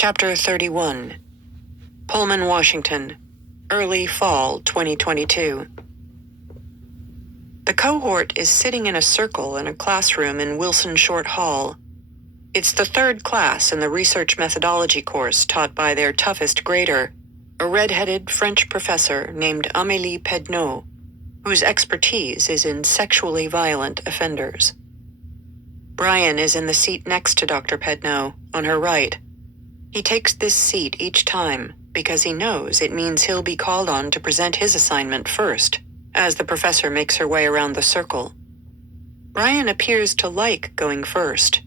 Chapter 31. Pullman, Washington, early fall 2022. The cohort is sitting in a circle in a classroom in Wilson Short Hall. It's the third class in the research methodology course taught by their toughest grader, a red-headed French professor named Amélie Pedneau, whose expertise is in sexually violent offenders. Brian is in the seat next to Dr. Pedneau, on her right. He takes this seat each time because he knows it means he'll be called on to present his assignment first, as the professor makes her way around the circle. Brian appears to like going first.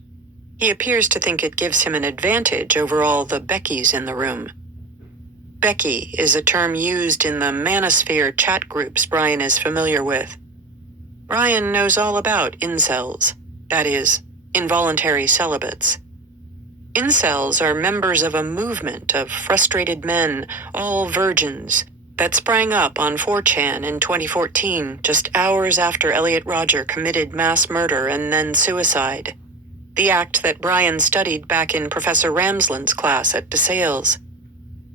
He appears to think it gives him an advantage over all the Beckys in the room. Becky is a term used in the manosphere chat groups Brian is familiar with. Brian knows all about incels, that is, involuntary celibates. Incels are members of a movement of frustrated men, all virgins, that sprang up on 4chan in 2014, just hours after Elliot Rodger committed mass murder and then suicide, the act that Brian studied back in Professor Ramsland's class at DeSales.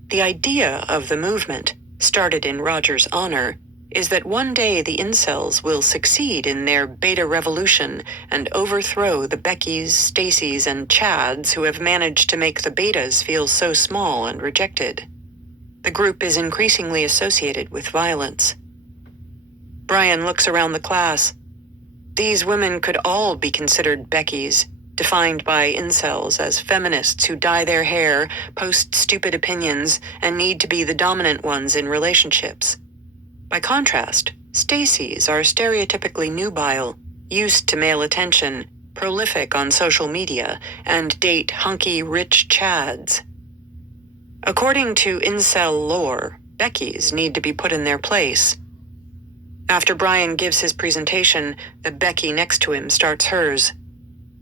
The idea of the movement, started in Rodger's honor, is that one day the incels will succeed in their beta revolution and overthrow the Beckys, Stacys, and Chads who have managed to make the betas feel so small and rejected. The group is increasingly associated with violence. Brian looks around the class. These women could all be considered Beckys, defined by incels as feminists who dye their hair, post stupid opinions, and need to be the dominant ones in relationships. By contrast, Stacys are stereotypically nubile, used to male attention, prolific on social media, and date hunky, rich Chads. According to incel lore, Beckys need to be put in their place. After Brian gives his presentation, the Becky next to him starts hers.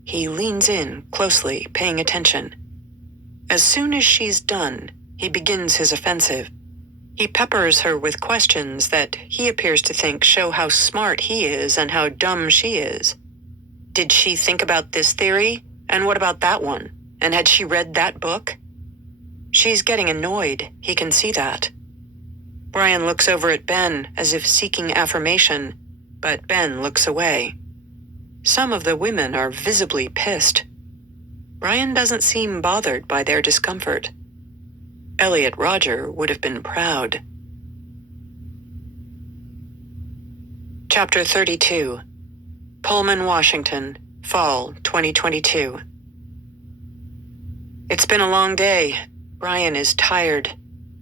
He leans in, closely, paying attention. As soon as she's done, he begins his offensive. He peppers her with questions that he appears to think show how smart he is and how dumb she is. Did she think about this theory? And what about that one? And had she read that book? She's getting annoyed, he can see that. Brian looks over at Ben as if seeking affirmation, but Ben looks away. Some of the women are visibly pissed. Brian doesn't seem bothered by their discomfort. Elliot Rodger would have been proud. Chapter 32. Pullman, Washington, fall 2022. It's been a long day. Brian is tired.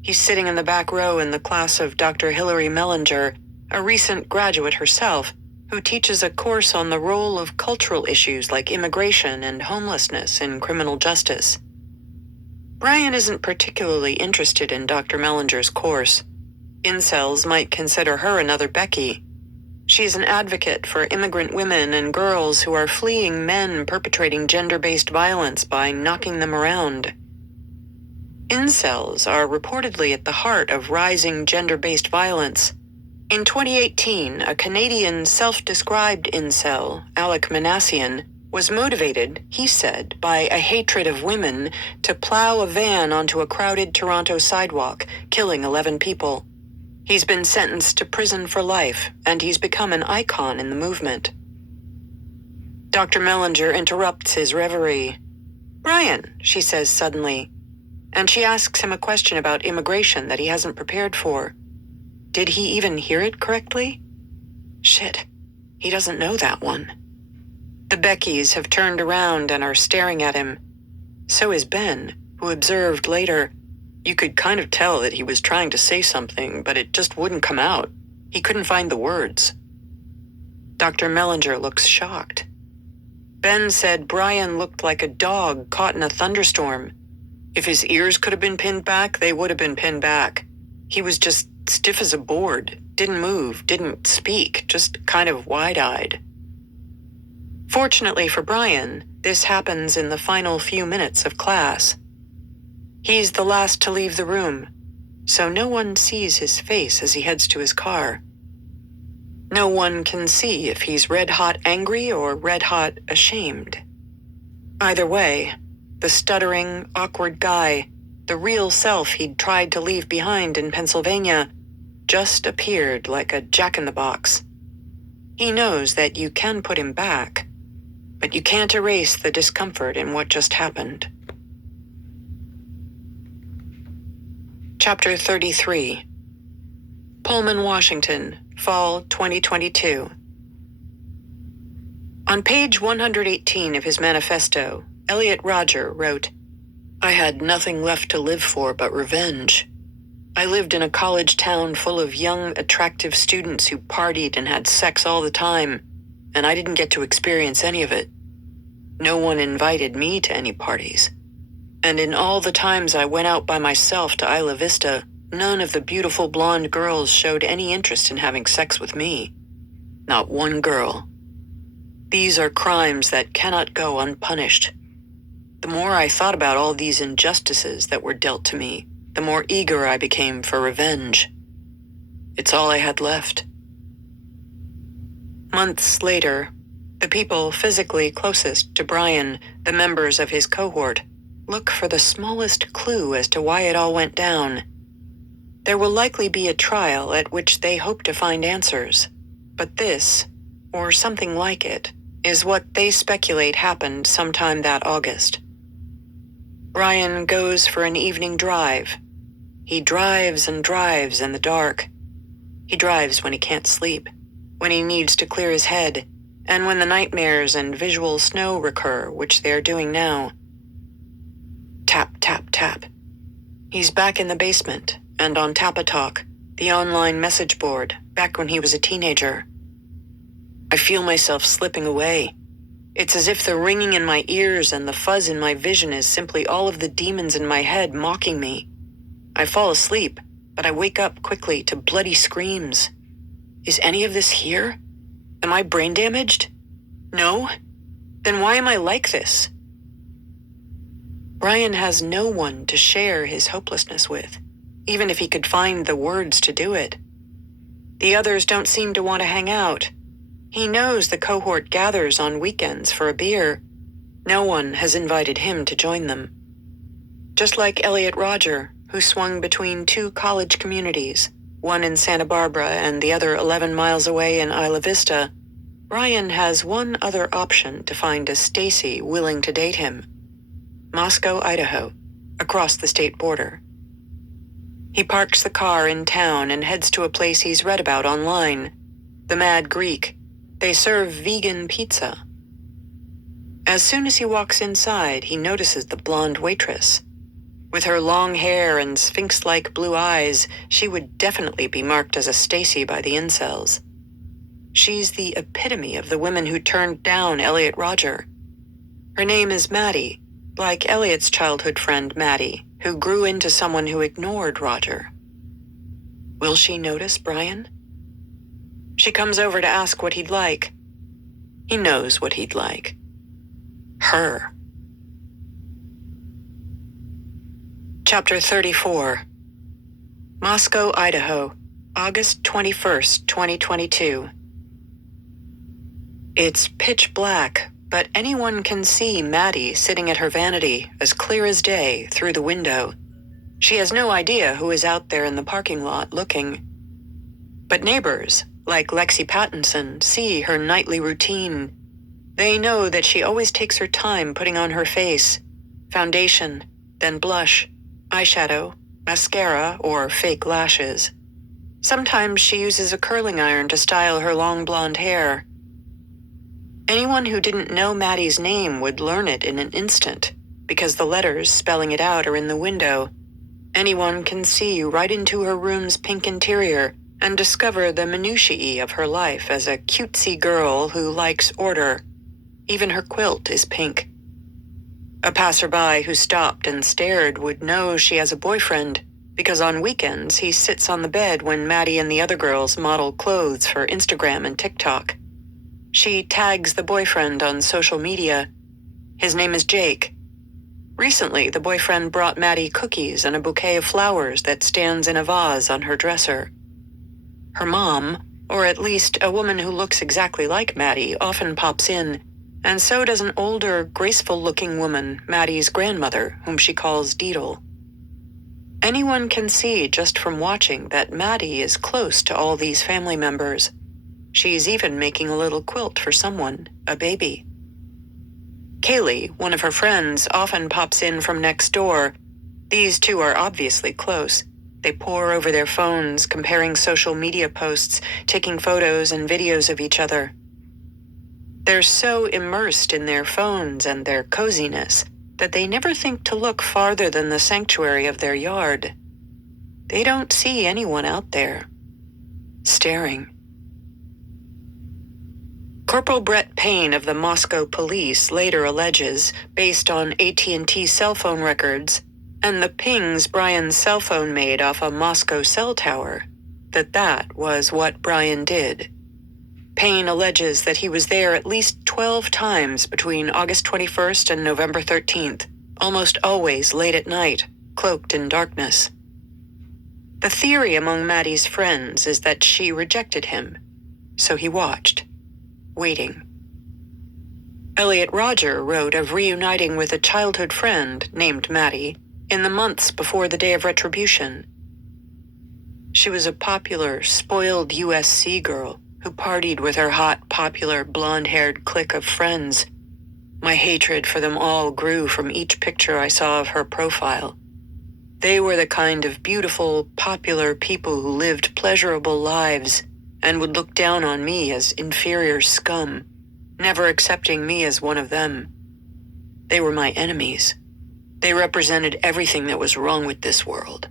He's sitting in the back row in the class of Dr. Hilary Mellinger, a recent graduate herself, who teaches a course on the role of cultural issues like immigration and homelessness in criminal justice. Brian isn't particularly interested in Dr. Mellinger's course. Incels might consider her another Becky. She's an advocate for immigrant women and girls who are fleeing men perpetrating gender-based violence by knocking them around. Incels are reportedly at the heart of rising gender-based violence. In 2018, a Canadian self-described incel, Alec Manassian, was motivated, he said, by a hatred of women to plow a van onto a crowded Toronto sidewalk, killing 11 people. He's been sentenced to prison for life, and he's become an icon in the movement. Dr. Mellinger interrupts his reverie. "Brian," she says suddenly, and she asks him a question about immigration that he hasn't prepared for. Did he even hear it correctly? Shit, he doesn't know that one. The Beckys have turned around and are staring at him. So is Ben, who observed later, you could kind of tell that he was trying to say something, but it just wouldn't come out. He couldn't find the words. Dr. Mellinger looks shocked. Ben said Brian looked like a dog caught in a thunderstorm. If his ears could have been pinned back, they would have been pinned back. He was just stiff as a board, didn't move, didn't speak, just kind of wide-eyed. Fortunately for Brian, this happens in the final few minutes of class. He's the last to leave the room, so no one sees his face as he heads to his car. No one can see if he's red-hot angry or red-hot ashamed. Either way, The stuttering, awkward guy, the real self he'd tried to leave behind in Pennsylvania, just appeared like a jack-in-the-box. He knows that you can put him back, but you can't erase the discomfort in what just happened. Chapter 33. Pullman, Washington, Fall 2022. On page 118 of his manifesto, Elliot Rodger wrote, "I had nothing left to live for but revenge. I lived in a college town full of young, attractive students who partied and had sex all the time, and I didn't get to experience any of it. No one invited me to any parties. And in all the times I went out by myself to Isla Vista, none of the beautiful blonde girls showed any interest in having sex with me. Not one girl. These are crimes that cannot go unpunished. The more I thought about all these injustices that were dealt to me, the more eager I became for revenge. It's all I had left." Months later, the people physically closest to Brian, the members of his cohort, look for the smallest clue as to why it all went down. There will likely be a trial at which they hope to find answers, but this, or something like it, is what they speculate happened sometime that August. Brian goes for an evening drive. He drives and drives in the dark. He drives when he can't sleep, when he needs to clear his head, and when the nightmares and visual snow recur, which they are doing now. Tap, tap, tap. He's back in the basement and on Tapatalk, the online message board, back when he was a teenager. I feel myself slipping away. It's as if the ringing in my ears and the fuzz in my vision is simply all of the demons in my head mocking me. I fall asleep, but I wake up quickly to bloody screams. Is any of this here? Am I brain damaged? No? Then why am I like this? Brian has no one to share his hopelessness with, even if he could find the words to do it. The others don't seem to want to hang out. He knows the cohort gathers on weekends for a beer. No one has invited him to join them. Just like Elliot Rodger, who swung between two college communities, one in Santa Barbara and the other 11 miles away in Isla Vista, Brian has one other option to find a Stacy willing to date him. Moscow, Idaho, across the state border. He parks the car in town and heads to a place he's read about online, the Mad Greek. They serve vegan pizza. As soon as he walks inside, he notices the blonde waitress. With her long hair and sphinx-like blue eyes, she would definitely be marked as a Stacy by the incels. She's the epitome of the women who turned down Elliot Rodger. Her name is Maddie, like Elliot's childhood friend Maddie, who grew into someone who ignored Rodger. Will she notice Brian? She comes over to ask what he'd like. He knows what he'd like. Her. Chapter 34. Moscow, Idaho, August 21st, 2022. It's pitch black, but anyone can see Maddie sitting at her vanity, as clear as day, through the window. She has no idea who is out there in the parking lot looking. But neighbors, like Lexi Pattinson, see her nightly routine. They know that she always takes her time putting on her face, foundation, then blush, eyeshadow, mascara, or fake lashes. Sometimes she uses a curling iron to style her long blonde hair. Anyone who didn't know Maddie's name would learn it in an instant, because the letters spelling it out are in the window. Anyone can see right into her room's pink interior and discover the minutiae of her life as a cutesy girl who likes order. Even her quilt is pink. A passerby who stopped and stared would know she has a boyfriend, because on weekends he sits on the bed when Maddie and the other girls model clothes for Instagram and TikTok. She tags the boyfriend on social media. His name is Jake. Recently, the boyfriend brought Maddie cookies and a bouquet of flowers that stands in a vase on her dresser. Her mom, or at least a woman who looks exactly like Maddie, often pops in, And so does an older, graceful-looking woman, Maddie's grandmother, whom she calls Deedle. Anyone can see just from watching that Maddie is close to all these family members. She's even making a little quilt for someone, a baby. Kaylee, one of her friends, often pops in from next door. These two are obviously close. They pore over their phones, comparing social media posts, taking photos and videos of each other. They're so immersed in their phones and their coziness that they never think to look farther than the sanctuary of their yard. They don't see anyone out there, staring. Corporal Brett Payne of the Moscow police later alleges, based on AT&T cell phone records and the pings Brian's cell phone made off a Moscow cell tower, that was what Brian did. Payne alleges that he was there at least 12 times between August 21st and November 13th, almost always late at night, cloaked in darkness. The theory among Maddie's friends is that she rejected him, so he watched, waiting. Elliot Rodger wrote of reuniting with a childhood friend named Maddie in the months before the day of retribution. She was a popular, spoiled USC girl who partied with her hot, popular, blonde-haired clique of friends. My hatred for them all grew from each picture I saw of her profile. They were the kind of beautiful, popular people who lived pleasurable lives and would look down on me as inferior scum, never accepting me as one of them. They were my enemies. They represented everything that was wrong with this world.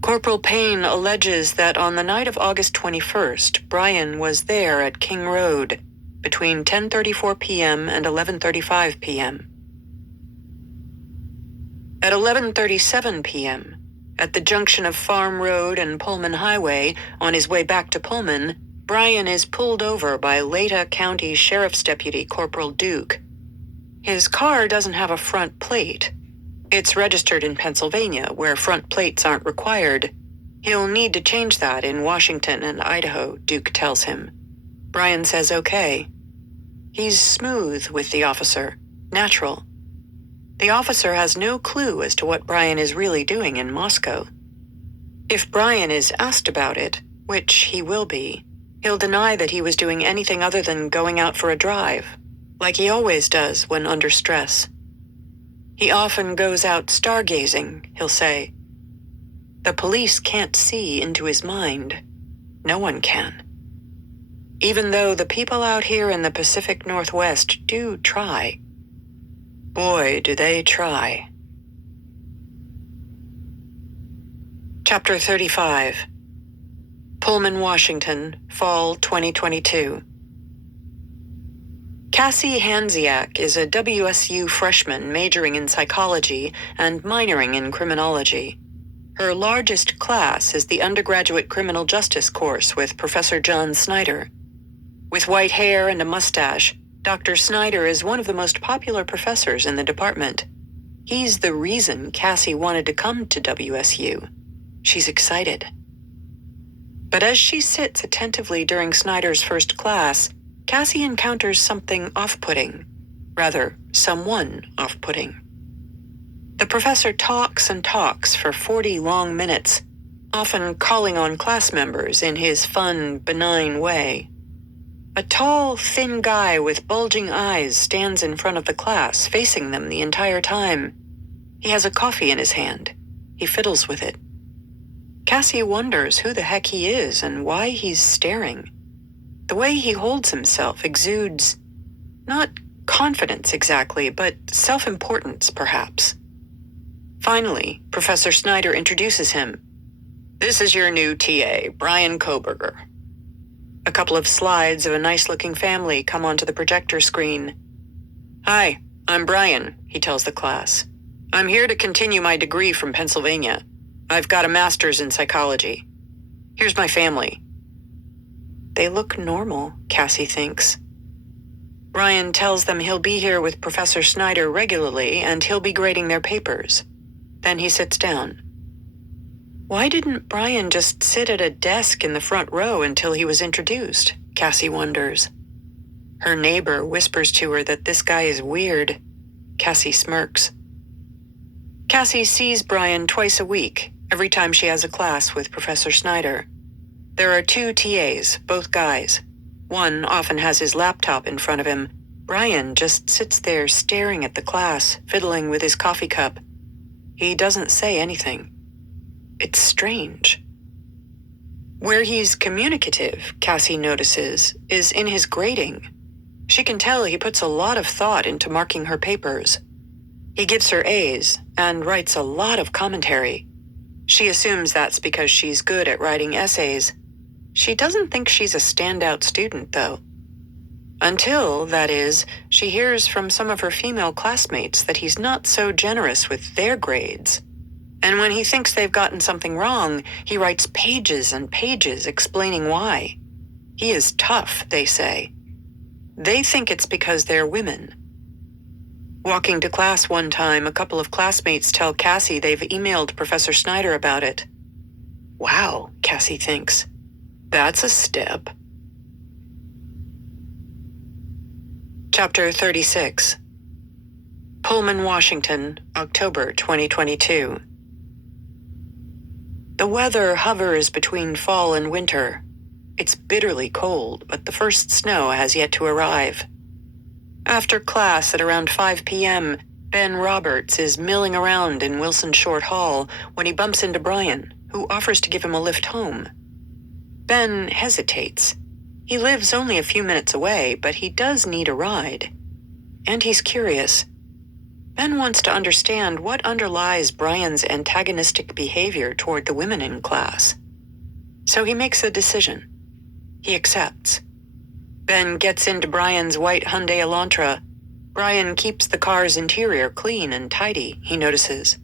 Corporal Payne alleges that on the night of August 21st, Brian was there at King Road between 10:34 p.m. and 11:35 p.m. At 11:37 p.m., at the junction of Farm Road and Pullman Highway, on his way back to Pullman, Brian is pulled over by Leta County Sheriff's Deputy Corporal Duke. His car doesn't have a front plate. It's registered in Pennsylvania, where front plates aren't required. He'll need to change that in Washington and Idaho, Duke tells him. Brian says okay. He's smooth with the officer, natural. The officer has no clue as to what Brian is really doing in Moscow. If Brian is asked about it, which he will be, he'll deny that he was doing anything other than going out for a drive, like he always does when under stress. He often goes out stargazing, he'll say. The police can't see into his mind. No one can. Even though the people out here in the Pacific Northwest do try. Boy, do they try. Chapter 35. Pullman, Washington, Fall 2022. Cassie Hanziak is a WSU freshman majoring in psychology and minoring in criminology. Her largest class is the undergraduate criminal justice course with Professor John Snyder. With white hair and a mustache, Dr. Snyder is one of the most popular professors in the department. He's the reason Cassie wanted to come to WSU. She's excited. But as she sits attentively during Snyder's first class, Cassie encounters something off-putting. Rather, someone off-putting. The professor talks and talks for 40 long minutes, often calling on class members in his fun, benign way. A tall, thin guy with bulging eyes stands in front of the class, facing them the entire time. He has a coffee in his hand. He fiddles with it. Cassie wonders who the heck he is and why he's staring. The way he holds himself exudes, not confidence exactly, but self-importance, perhaps. Finally, Professor Snyder introduces him. This is your new TA, Brian Koberger. A couple of slides of a nice-looking family come onto the projector screen. Hi, I'm Brian, he tells the class. I'm here to continue my degree from Pennsylvania. I've got a master's in psychology. Here's my family. They look normal, Cassie thinks. Brian tells them he'll be here with Professor Snyder regularly and he'll be grading their papers. Then he sits down. Why didn't Brian just sit at a desk in the front row until he was introduced? Cassie wonders. Her neighbor whispers to her that this guy is weird. Cassie smirks. Cassie sees Brian twice a week, every time she has a class with Professor Snyder. There are 2 TAs, both guys. One often has his laptop in front of him. Brian just sits there staring at the class, fiddling with his coffee cup. He doesn't say anything. It's strange. Where he's communicative, Cassie notices, is in his grading. She can tell he puts a lot of thought into marking her papers. He gives her A's and writes a lot of commentary. She assumes that's because she's good at writing essays. She doesn't think she's a standout student, though. Until, that is, she hears from some of her female classmates that he's not so generous with their grades. And when he thinks they've gotten something wrong, he writes pages and pages explaining why. He is tough, they say. They think it's because they're women. Walking to class one time, a couple of classmates tell Cassie they've emailed Professor Snyder about it. Wow, Cassie thinks. That's a step. Chapter 36. Pullman, Washington, October 2022. The weather hovers between fall and winter. It's bitterly cold, but the first snow has yet to arrive. After class at around 5 p.m., Ben Roberts is milling around in Wilson Short Hall when he bumps into Brian, who offers to give him a lift home. Ben hesitates. He lives only a few minutes away, but he does need a ride. And he's curious. Ben wants to understand what underlies Brian's antagonistic behavior toward the women in class. So he makes a decision. He accepts. Ben gets into Brian's white Hyundai Elantra. Brian keeps the car's interior clean and tidy, he notices.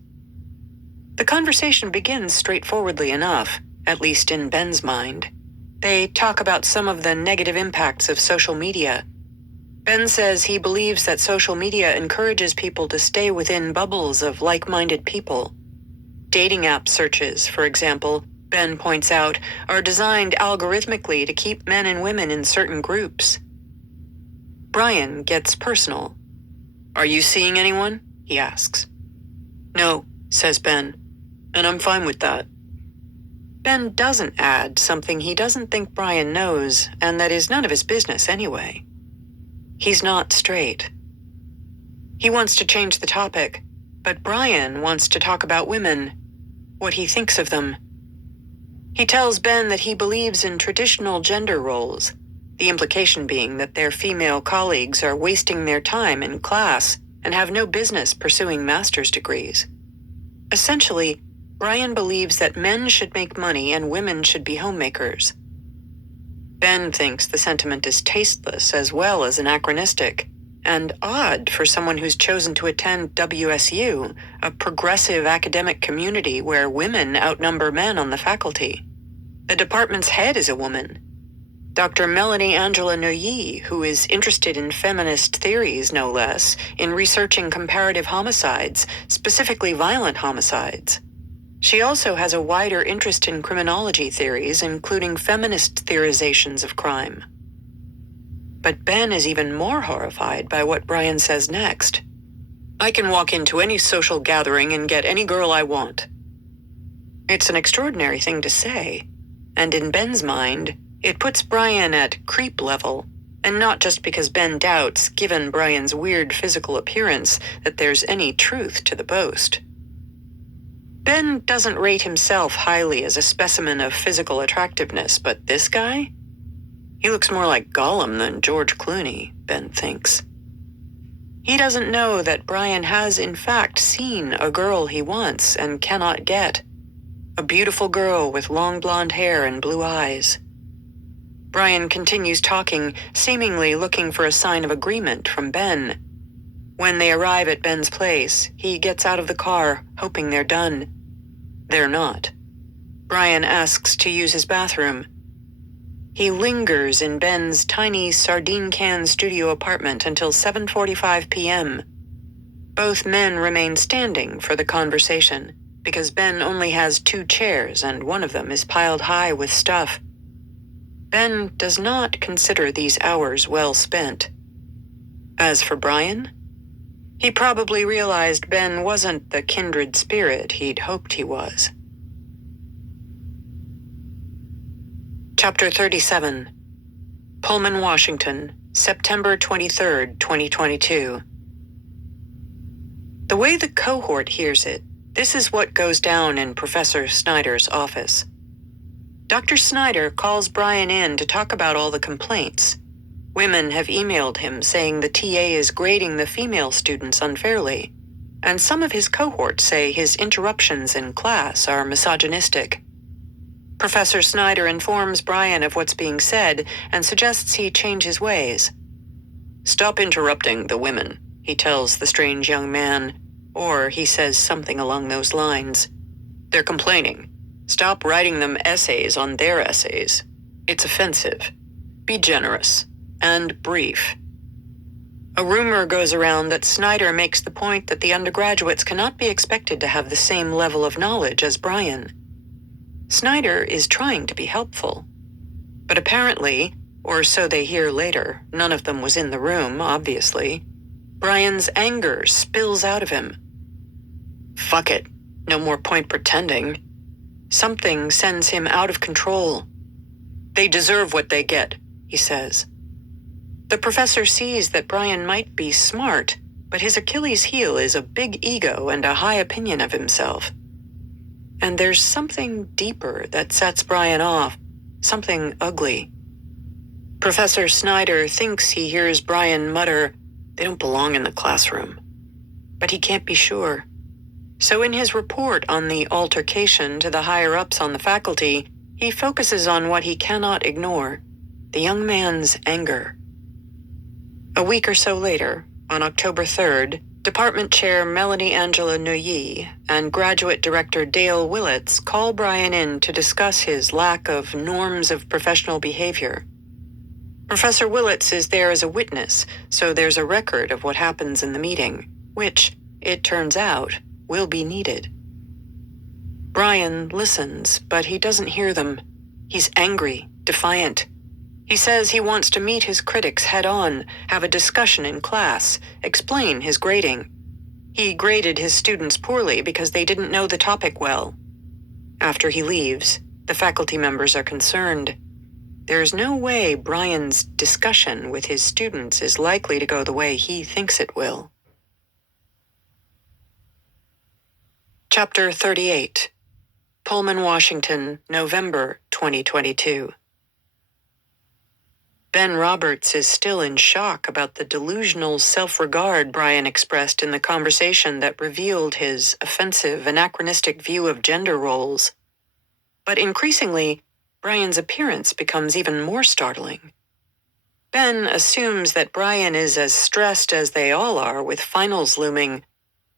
The conversation begins straightforwardly enough, at least in Ben's mind. They talk about some of the negative impacts of social media. Ben says he believes that social media encourages people to stay within bubbles of like-minded people. Dating app searches, for example, Ben points out, are designed algorithmically to keep men and women in certain groups. Brian gets personal. Are you seeing anyone? He asks. No, says Ben, and I'm fine with that. Ben doesn't add something he doesn't think Brian knows, and that is none of his business anyway. He's not straight. He wants to change the topic, but Brian wants to talk about women, what he thinks of them. He tells Ben that he believes in traditional gender roles, the implication being that their female colleagues are wasting their time in class and have no business pursuing master's degrees. Essentially, Brian believes that men should make money and women should be homemakers. Ben thinks the sentiment is tasteless as well as anachronistic, and odd for someone who's chosen to attend WSU, a progressive academic community where women outnumber men on the faculty. The department's head is a woman, Dr. Melanie Angela Neuilly, who is interested in feminist theories, no less, in researching comparative homicides, specifically violent homicides. She also has a wider interest in criminology theories, including feminist theorizations of crime. But Ben is even more horrified by what Brian says next. I can walk into any social gathering and get any girl I want. It's an extraordinary thing to say, and in Ben's mind, it puts Brian at creep level, and not just because Ben doubts, given Brian's weird physical appearance, that there's any truth to the boast. Ben doesn't rate himself highly as a specimen of physical attractiveness, but this guy? He looks more like Gollum than George Clooney, Ben thinks. He doesn't know that Brian has in fact seen a girl he wants and cannot get. A beautiful girl with long blonde hair and blue eyes. Brian continues talking, seemingly looking for a sign of agreement from Ben. When they arrive at Ben's place, he gets out of the car, hoping they're done. They're not. Brian asks to use his bathroom. He lingers in Ben's tiny sardine can studio apartment until 7:45 p.m. Both men remain standing for the conversation, because Ben only has 2 chairs and one of them is piled high with stuff. Ben does not consider these hours well spent. As for Brian, he probably realized Ben wasn't the kindred spirit he'd hoped he was. Chapter 37. Pullman, Washington, September 23, 2022. The way the cohort hears it, this is what goes down in Professor Snyder's office. Dr. Snyder calls Brian in to talk about all the complaints. Women have emailed him saying the TA is grading the female students unfairly, and some of his cohort say his interruptions in class are misogynistic. Professor Snyder informs Brian of what's being said and suggests he change his ways. "Stop interrupting the women," he tells the strange young man, or he says something along those lines. "They're complaining. Stop writing them essays on their essays. It's offensive. Be generous and brief." A rumor goes around that Snyder makes the point that the undergraduates cannot be expected to have the same level of knowledge as Brian. Snyder is trying to be helpful. But apparently, or so they hear later, none of them was in the room, obviously, Brian's anger spills out of him. Fuck it, no more point pretending. Something sends him out of control. "They deserve what they get," he says. The professor sees that Brian might be smart, but his Achilles heel is a big ego and a high opinion of himself. And there's something deeper that sets Brian off, something ugly. Professor Snyder thinks he hears Brian mutter, "They don't belong in the classroom." But he can't be sure. So in his report on the altercation to the higher-ups on the faculty, he focuses on what he cannot ignore, the young man's anger. A week or so later, on October 3rd, Department Chair Melanie Angela Neuilly and Graduate Director Dale Willits call Brian in to discuss his lack of norms of professional behavior. Professor Willits is there as a witness, so there's a record of what happens in the meeting, which, it turns out, will be needed. Brian listens, but he doesn't hear them. He's angry, defiant. He says he wants to meet his critics head-on, have a discussion in class, explain his grading. He graded his students poorly because they didn't know the topic well. After he leaves, the faculty members are concerned. There's no way Brian's discussion with his students is likely to go the way he thinks it will. Chapter 38. Pullman, Washington, November 2022. Ben Roberts is still in shock about the delusional self-regard Brian expressed in the conversation that revealed his offensive, anachronistic view of gender roles. But increasingly, Brian's appearance becomes even more startling. Ben assumes that Brian is as stressed as they all are with finals looming.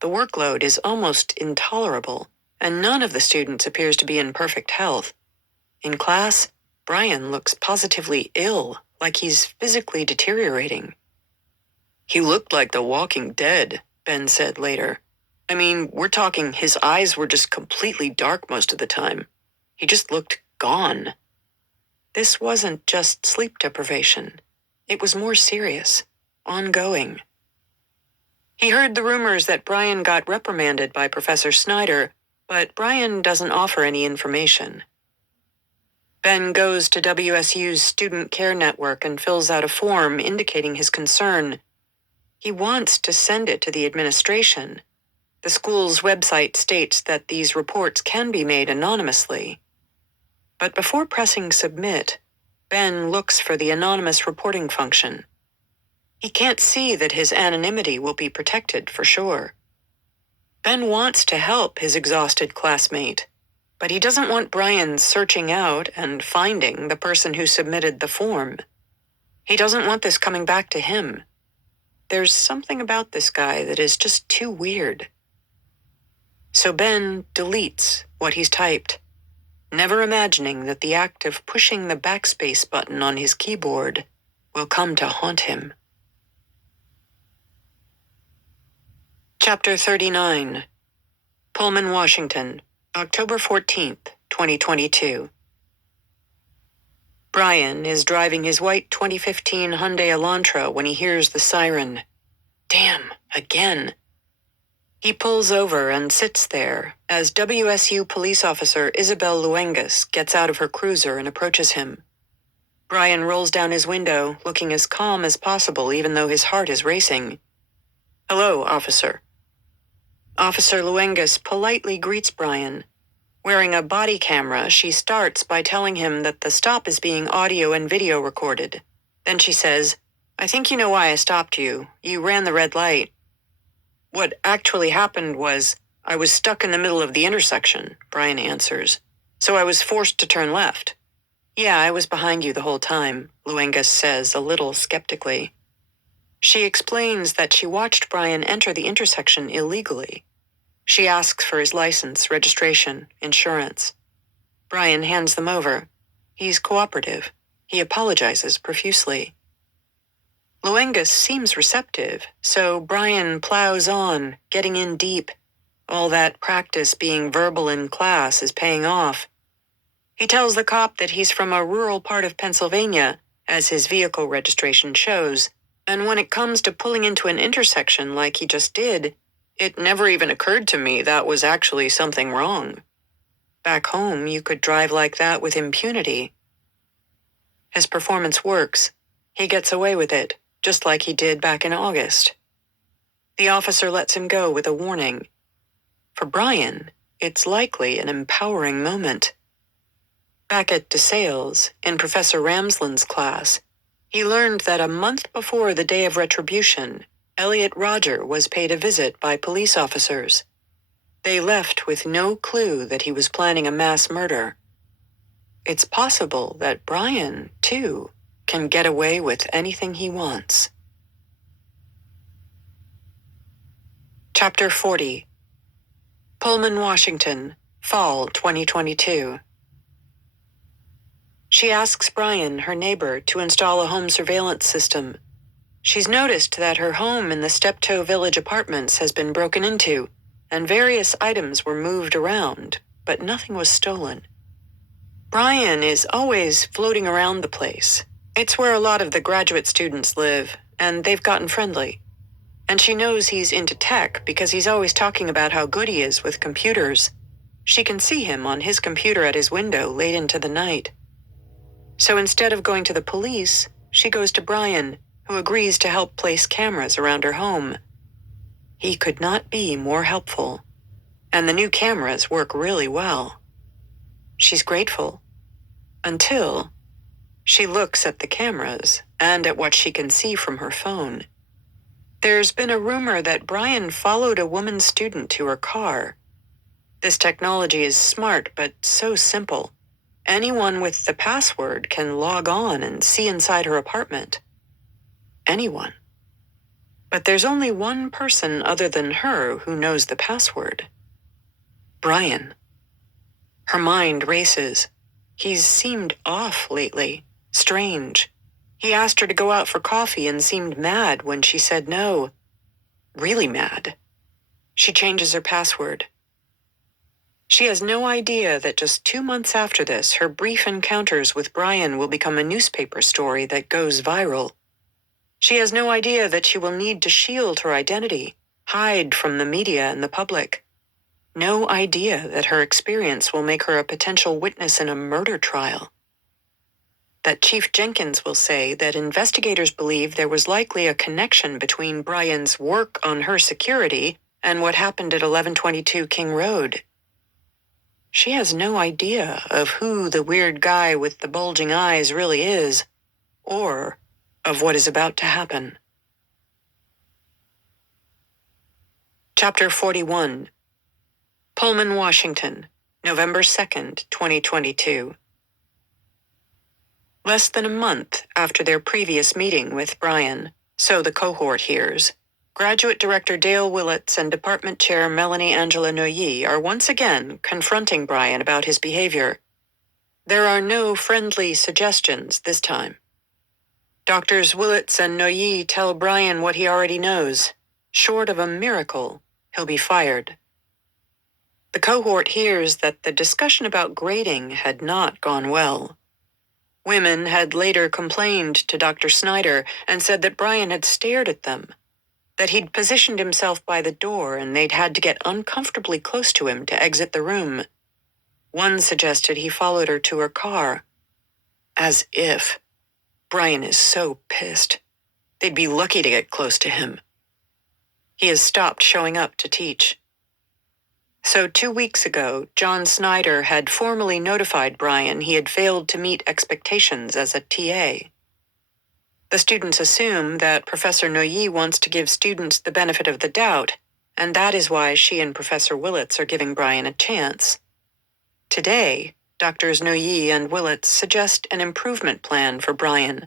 The workload is almost intolerable, and none of the students appears to be in perfect health. In class, Brian looks positively ill, like he's physically deteriorating. "He looked like the Walking Dead," Ben said later. "I mean, we're talking his eyes were just completely dark most of the time. He just looked gone." This wasn't just sleep deprivation. It was more serious, ongoing. He heard the rumors that Brian got reprimanded by Professor Snyder, but Brian doesn't offer any information. Ben goes to WSU's Student Care Network and fills out a form indicating his concern. He wants to send it to the administration. The school's website states that these reports can be made anonymously. But before pressing submit, Ben looks for the anonymous reporting function. He can't see that his anonymity will be protected for sure. Ben wants to help his exhausted classmate, but he doesn't want Brian searching out and finding the person who submitted the form. He doesn't want this coming back to him. There's something about this guy that is just too weird. So Ben deletes what he's typed, never imagining that the act of pushing the backspace button on his keyboard will come to haunt him. Chapter 39. Pullman, Washington, October 14th, 2022. Brian is driving his white 2015 Hyundai Elantra when he hears the siren. Damn, again. He pulls over and sits there as WSU police officer Isabel Luengas gets out of her cruiser and approaches him. Brian rolls down his window, looking as calm as possible even though his heart is racing. Hello, officer. Officer Luengas politely greets Brian. Wearing a body camera, she starts by telling him that the stop is being audio and video recorded. Then she says, I think you know why I stopped you. You ran the red light. What actually happened was, I was stuck in the middle of the intersection, Brian answers. So I was forced to turn left. Yeah, I was behind you the whole time, Luengas says a little skeptically. She explains that she watched Brian enter the intersection illegally. She asks for his license, registration, insurance. Brian hands them over. He's cooperative. He apologizes profusely. Luengas seems receptive, so Brian plows on, getting in deep. All that practice being verbal in class is paying off. He tells the cop that he's from a rural part of Pennsylvania, as his vehicle registration shows, and when it comes to pulling into an intersection like he just did, it never even occurred to me that was actually something wrong. Back home, you could drive like that with impunity. His performance works. He gets away with it, just like he did back in August. The officer lets him go with a warning. For Brian, it's likely an empowering moment. Back at DeSales, in Professor Ramsland's class, he learned that a month before the day of retribution, Elliot Rodger was paid a visit by police officers. They left with no clue that he was planning a mass murder. It's possible that Brian, too, can get away with anything he wants. Chapter 40. Pullman, Washington, Fall 2022. She asks Brian, her neighbor, to install a home surveillance system. She's noticed that her home in the Steptoe Village apartments has been broken into, and various items were moved around, but nothing was stolen. Brian is always floating around the place. It's where a lot of the graduate students live, and they've gotten friendly. And she knows he's into tech because he's always talking about how good he is with computers. She can see him on his computer at his window late into the night. So instead of going to the police, she goes to Brian, who agrees to help place cameras around her home. He could not be more helpful, and the new cameras work really well. She's grateful, until she looks at the cameras and at what she can see from her phone. There's been a rumor that Brian followed a woman student to her car. This technology is smart, but so simple. Anyone with the password can log on and see inside her apartment. Anyone. But there's only one person other than her who knows the password. Brian. Her mind races. He's seemed off lately, strange. He asked her to go out for coffee and seemed mad when she said no. Really mad. She changes her password. She has no idea that just 2 months after this, her brief encounters with Brian will become a newspaper story that goes viral. She has no idea that she will need to shield her identity, hide from the media and the public. No idea that her experience will make her a potential witness in a murder trial. That Chief Jenkins will say that investigators believe there was likely a connection between Brian's work on her security and what happened at 1122 King Road. She has no idea of who the weird guy with the bulging eyes really is, or of what is about to happen. Chapter 41. Pullman, Washington, November 2nd, 2022. Less than a month after their previous meeting with Brian, so the cohort hears, Graduate Director Dale Willits and Department Chair Melanie Angela Noyes are once again confronting Brian about his behavior. There are no friendly suggestions this time. Doctors Willits and Noyes tell Brian what he already knows. Short of a miracle, he'll be fired. The cohort hears that the discussion about grading had not gone well. Women had later complained to Dr. Snyder and said that Brian had stared at them, that he'd positioned himself by the door and they'd had to get uncomfortably close to him to exit the room. One suggested he followed her to her car. As if. Brian is so pissed. They'd be lucky to get close to him. He has stopped showing up to teach. So 2 weeks ago, John Snyder had formally notified Brian he had failed to meet expectations as a TA. The students assume that Professor Noyi wants to give students the benefit of the doubt, and that is why she and Professor Willits are giving Brian a chance. Today, Doctors Noyi and Willits suggest an improvement plan for Brian,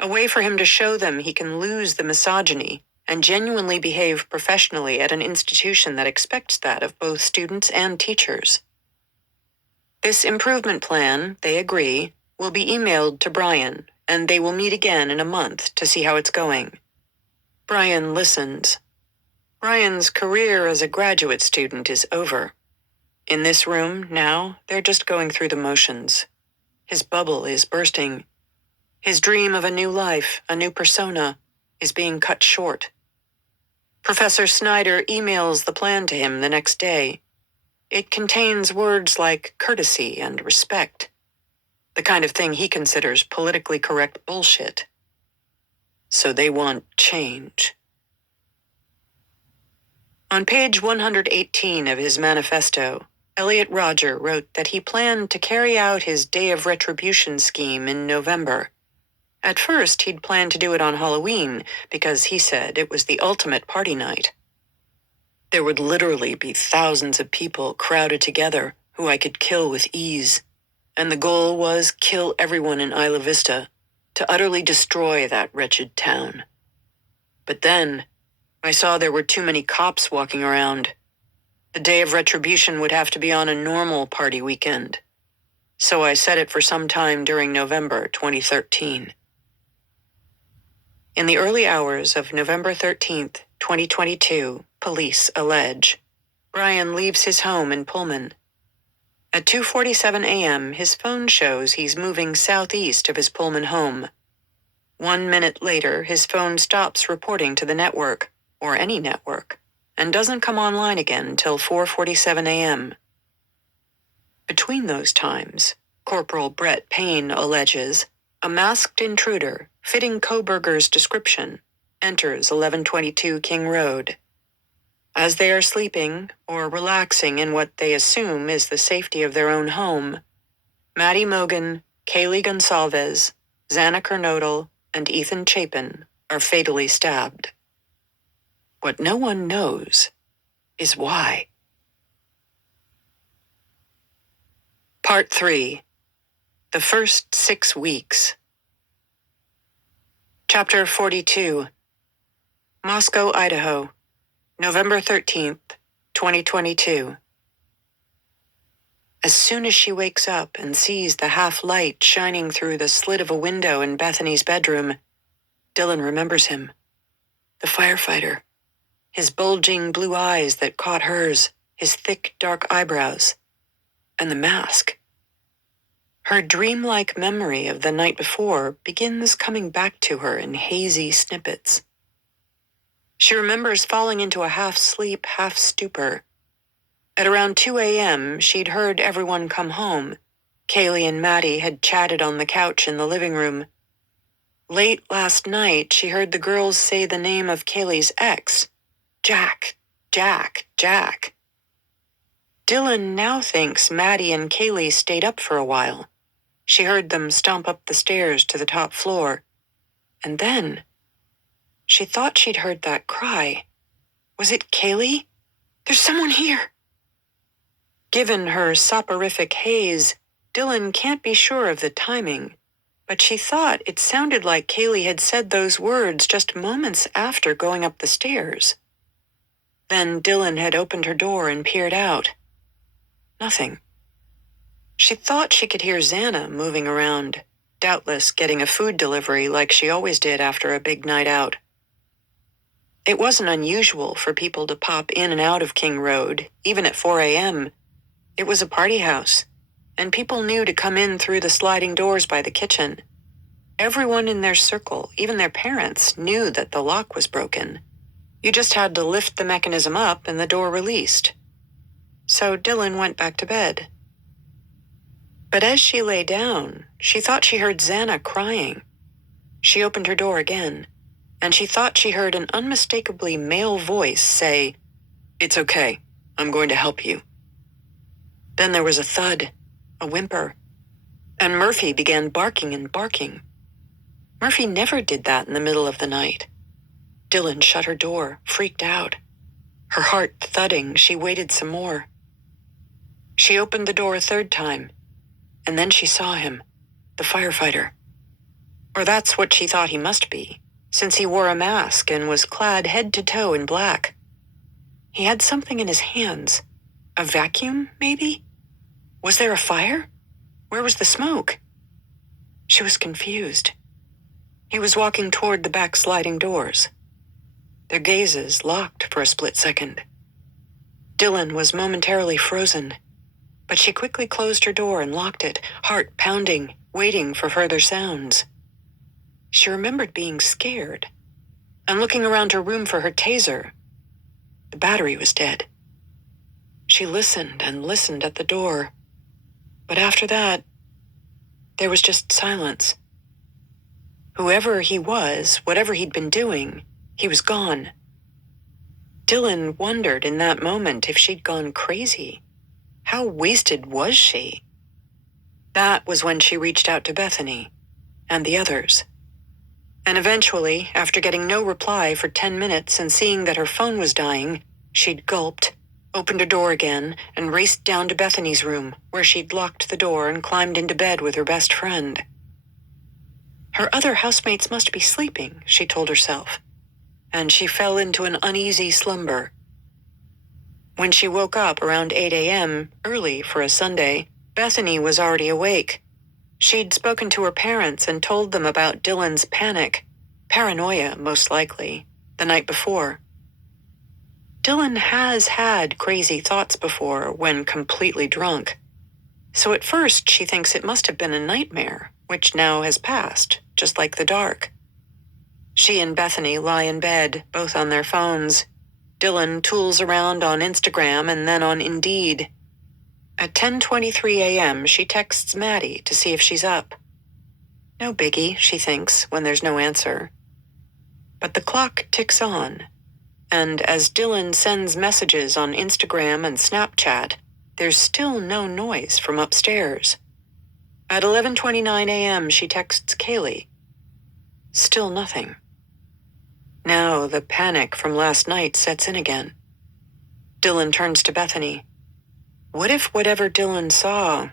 a way for him to show them he can lose the misogyny and genuinely behave professionally at an institution that expects that of both students and teachers. This improvement plan, they agree, will be emailed to Brian, and they will meet again in a month to see how it's going. Brian listens. Brian's career as a graduate student is over. In this room, now, they're just going through the motions. His bubble is bursting. His dream of a new life, a new persona, is being cut short. Professor Snyder emails the plan to him the next day. It contains words like courtesy and respect, the kind of thing he considers politically correct bullshit. So they want change. On page 118 of his manifesto, Elliot Rodger wrote that he planned to carry out his Day of Retribution scheme in November. At first, he'd planned to do it on Halloween because he said it was the ultimate party night. There would literally be thousands of people crowded together who I could kill with ease, and the goal was kill everyone in Isla Vista, to utterly destroy that wretched town. But then, I saw there were too many cops walking around. The Day of Retribution would have to be on a normal party weekend. So I set it for some time during November 2013. In the early hours of November 13th, 2022, police allege, Brian leaves his home in Pullman. At 2:47 a.m., his phone shows he's moving southeast of his Pullman home. 1 minute later, his phone stops reporting to the network, or any network, and doesn't come online again until 4:47 a.m. Between those times, Corporal Brett Payne alleges, a masked intruder, fitting Koberger's description, enters 1122 King Road. As they are sleeping, or relaxing in what they assume is the safety of their own home, Maddie Mogan, Kaylee Gonsalves, Xana Kernodle, and Ethan Chapin are fatally stabbed. What no one knows is why. Part 3. The First 6 Weeks. Chapter 42. Moscow, Idaho, November 13th, 2022. As soon as she wakes up and sees the half-light shining through the slit of a window in Bethany's bedroom, Dylan remembers him. The firefighter. His bulging blue eyes that caught hers, his thick, dark eyebrows, and the mask. Her dreamlike memory of the night before begins coming back to her in hazy snippets. She remembers falling into a half-sleep, half-stupor. At around 2 a.m., she'd heard everyone come home. Kaylee and Maddie had chatted on the couch in the living room. Late last night, she heard the girls say the name of Kaylee's ex. Jack, Jack, Jack. Dylan now thinks Maddie and Kaylee stayed up for a while. She heard them stomp up the stairs to the top floor. And then, she thought she'd heard that cry. Was it Kaylee? There's someone here! Given her soporific haze, Dylan can't be sure of the timing, but she thought it sounded like Kaylee had said those words just moments after going up the stairs. Then Dylan had opened her door and peered out. Nothing. She thought she could hear Xana moving around, doubtless getting a food delivery like she always did after a big night out. It wasn't unusual for people to pop in and out of King Road, even at 4 a.m. It was a party house, and people knew to come in through the sliding doors by the kitchen. Everyone in their circle, even their parents, knew that the lock was broken. You just had to lift the mechanism up and the door released. So Dylan went back to bed. But as she lay down, she thought she heard Xana crying. She opened her door again, and she thought she heard an unmistakably male voice say, "It's okay. I'm going to help you." Then there was a thud, a whimper, and Murphy began barking and barking. Murphy never did that in the middle of the night. Dylan shut her door, freaked out. Her heart thudding, she waited some more. She opened the door a third time, and then she saw him, the firefighter. Or that's what she thought he must be, since he wore a mask and was clad head to toe in black. He had something in his hands. A vacuum, maybe? Was there a fire? Where was the smoke? She was confused. He was walking toward the back sliding doors. Their gazes locked for a split second. Dylan was momentarily frozen, but she quickly closed her door and locked it, heart pounding, waiting for further sounds. She remembered being scared and looking around her room for her taser. The battery was dead. She listened and listened at the door, but after that, there was just silence. Whoever he was, whatever he'd been doing, he was gone. Dylan wondered in that moment if she'd gone crazy. How wasted was she? That was when she reached out to Bethany and the others. And eventually, after getting no reply for 10 minutes and seeing that her phone was dying, she'd gulped, opened her door again, and raced down to Bethany's room, where she'd locked the door and climbed into bed with her best friend. Her other housemates must be sleeping, she told herself, and she fell into an uneasy slumber. When she woke up around 8 a.m., early for a Sunday, Bethany was already awake. She'd spoken to her parents and told them about Dylan's panic, paranoia most likely, the night before. Dylan has had crazy thoughts before when completely drunk. So at first she thinks it must have been a nightmare, which now has passed, just like the dark. She and Bethany lie in bed, both on their phones. Dylan tools around on Instagram and then on Indeed. At 10:23 a.m., she texts Maddie to see if she's up. No biggie, she thinks, when there's no answer. But the clock ticks on, and as Dylan sends messages on Instagram and Snapchat, there's still no noise from upstairs. At 11:29 a.m., she texts Kaylee. Still nothing. Now the panic from last night sets in again. Dylan turns to Bethany. What if whatever Dylan saw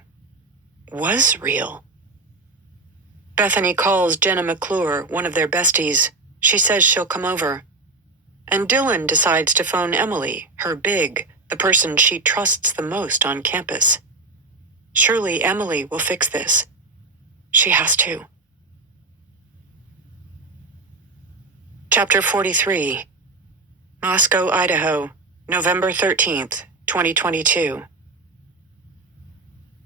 was real? Bethany calls Jenna McClure, one of their besties. She says she'll come over. And Dylan decides to phone Emily, her big, the person she trusts the most on campus. Surely Emily will fix this. She has to. Chapter 43. Moscow, Idaho, November 13th, 2022.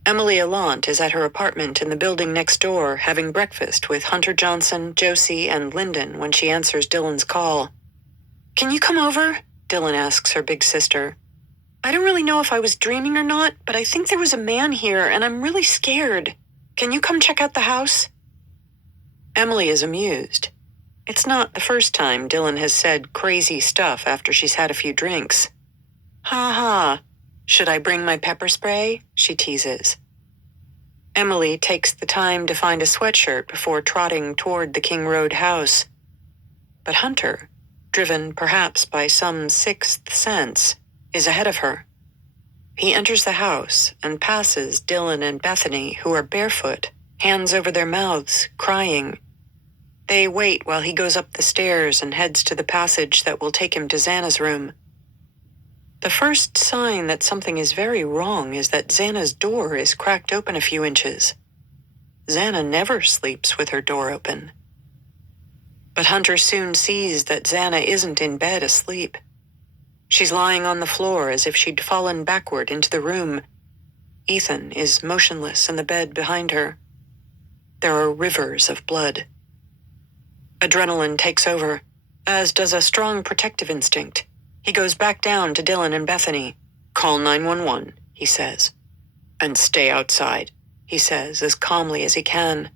Emily Allant is at her apartment in the building next door having breakfast with Hunter Johnson, Josie, and Lyndon when she answers Dylan's call. Can you come over? Dylan asks her big sister. I don't really know if I was dreaming or not, but I think there was a man here and I'm really scared. Can you come check out the house? Emily is amused. It's not the first time Dylan has said crazy stuff after she's had a few drinks. Ha ha. Should I bring my pepper spray? She teases. Emily takes the time to find a sweatshirt before trotting toward the King Road house. But Hunter, driven perhaps by some sixth sense, is ahead of her. He enters the house and passes Dylan and Bethany, who are barefoot, hands over their mouths, crying. They wait while he goes up the stairs and heads to the passage that will take him to Xana's room. The first sign that something is very wrong is that Xana's door is cracked open a few inches. Xana never sleeps with her door open. But Hunter soon sees that Xana isn't in bed asleep. She's lying on the floor as if she'd fallen backward into the room, Ethan is motionless in the bed behind her. There are rivers of blood. Adrenaline takes over, as does a strong protective instinct. He goes back down to Dylan and Bethany. "Call 911, he says. "And stay outside," he says as calmly as he can.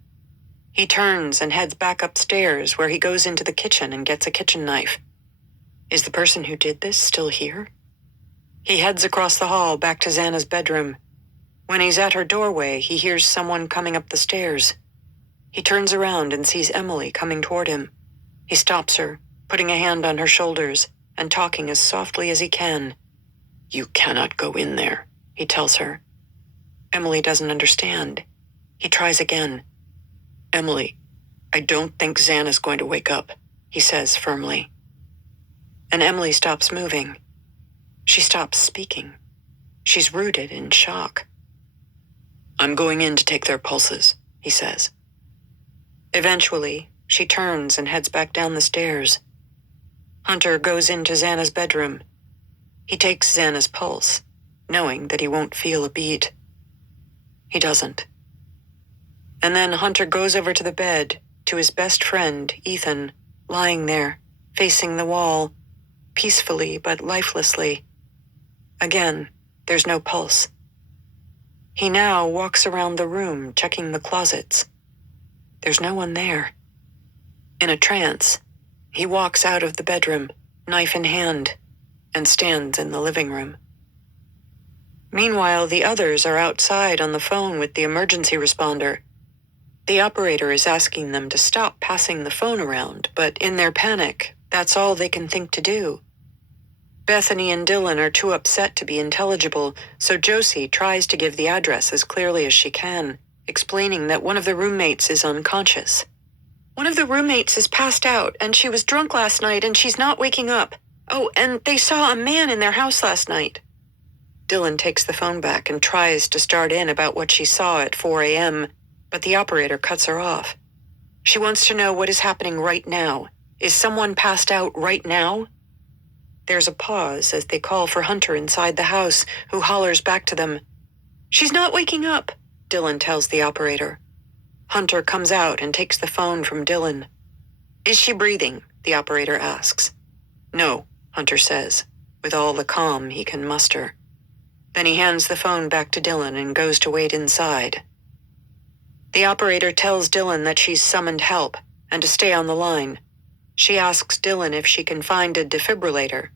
He turns and heads back upstairs, where he goes into the kitchen and gets a kitchen knife. Is the person who did this still here? He heads across the hall back to Xana's bedroom. When he's at her doorway, he hears someone coming up the stairs. He turns around and sees Emily coming toward him. He stops her, putting a hand on her shoulders and talking as softly as he can. "You cannot go in there," he tells her. Emily doesn't understand. He tries again. "Emily, I don't think Xana's going to wake up," he says firmly. And Emily stops moving. She stops speaking. She's rooted in shock. "I'm going in to take their pulses," he says. Eventually, she turns and heads back down the stairs. Hunter goes into Xana's bedroom. He takes Xana's pulse, knowing that he won't feel a beat. He doesn't. And then Hunter goes over to the bed, to his best friend, Ethan, lying there, facing the wall, peacefully but lifelessly. Again, there's no pulse. He now walks around the room, checking the closets. There's no one there. In a trance, he walks out of the bedroom, knife in hand, and stands in the living room. Meanwhile, the others are outside on the phone with the emergency responder. The operator is asking them to stop passing the phone around, but in their panic, that's all they can think to do. Bethany and Dylan are too upset to be intelligible, so Josie tries to give the address as clearly as she can, explaining that one of the roommates is unconscious. "One of the roommates is passed out, and she was drunk last night, and she's not waking up. Oh, and they saw a man in their house last night." Dylan takes the phone back and tries to start in about what she saw at 4 a.m., but the operator cuts her off. She wants to know what is happening right now. Is someone passed out right now? There's a pause as they call for Hunter inside the house, who hollers back to them. "She's not waking up," Dylan tells the operator. Hunter comes out and takes the phone from Dylan. "Is she breathing?" the operator asks. "No," Hunter says, with all the calm he can muster. Then he hands the phone back to Dylan and goes to wait inside. The operator tells Dylan that she's summoned help and to stay on the line. She asks Dylan if she can find a defibrillator.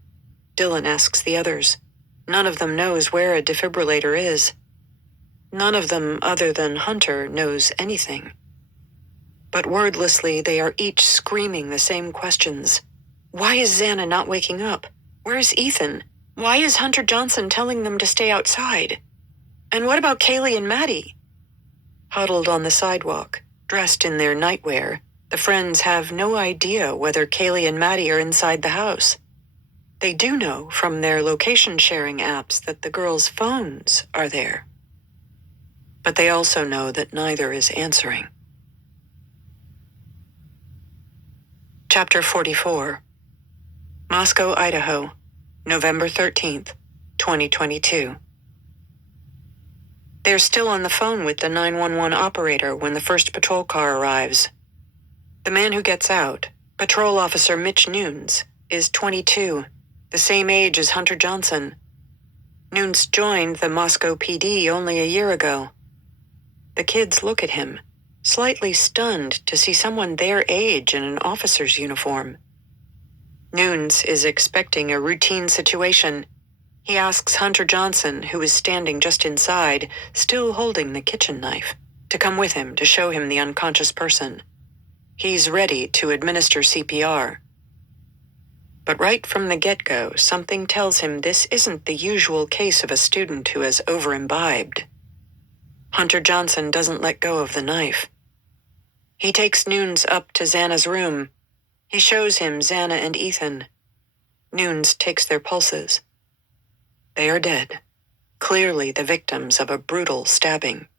Dylan asks the others. None of them knows where a defibrillator is. None of them, other than Hunter, knows anything. But wordlessly, they are each screaming the same questions. Why is Xana not waking up? Where's Ethan? Why is Hunter Johnson telling them to stay outside? And what about Kaylee and Maddie? Huddled on the sidewalk, dressed in their nightwear, the friends have no idea whether Kaylee and Maddie are inside the house. They do know from their location-sharing apps that the girls' phones are there. But they also know that neither is answering. Chapter 44. Moscow, Idaho, November 13th, 2022. They're still on the phone with the 911 operator when the first patrol car arrives. The man who gets out, Patrol Officer Mitch Nunes, is 22, the same age as Hunter Johnson. Nunes joined the Moscow PD only a year ago. The kids look at him, slightly stunned to see someone their age in an officer's uniform. Nunes is expecting a routine situation. He asks Hunter Johnson, who is standing just inside, still holding the kitchen knife, to come with him to show him the unconscious person. He's ready to administer CPR. But right from the get-go, something tells him this isn't the usual case of a student who has over-imbibed. Hunter Johnson doesn't let go of the knife. He takes Nunes up to Xana's room. He shows him Xana and Ethan. Nunes takes their pulses. They are dead, clearly the victims of a brutal stabbing.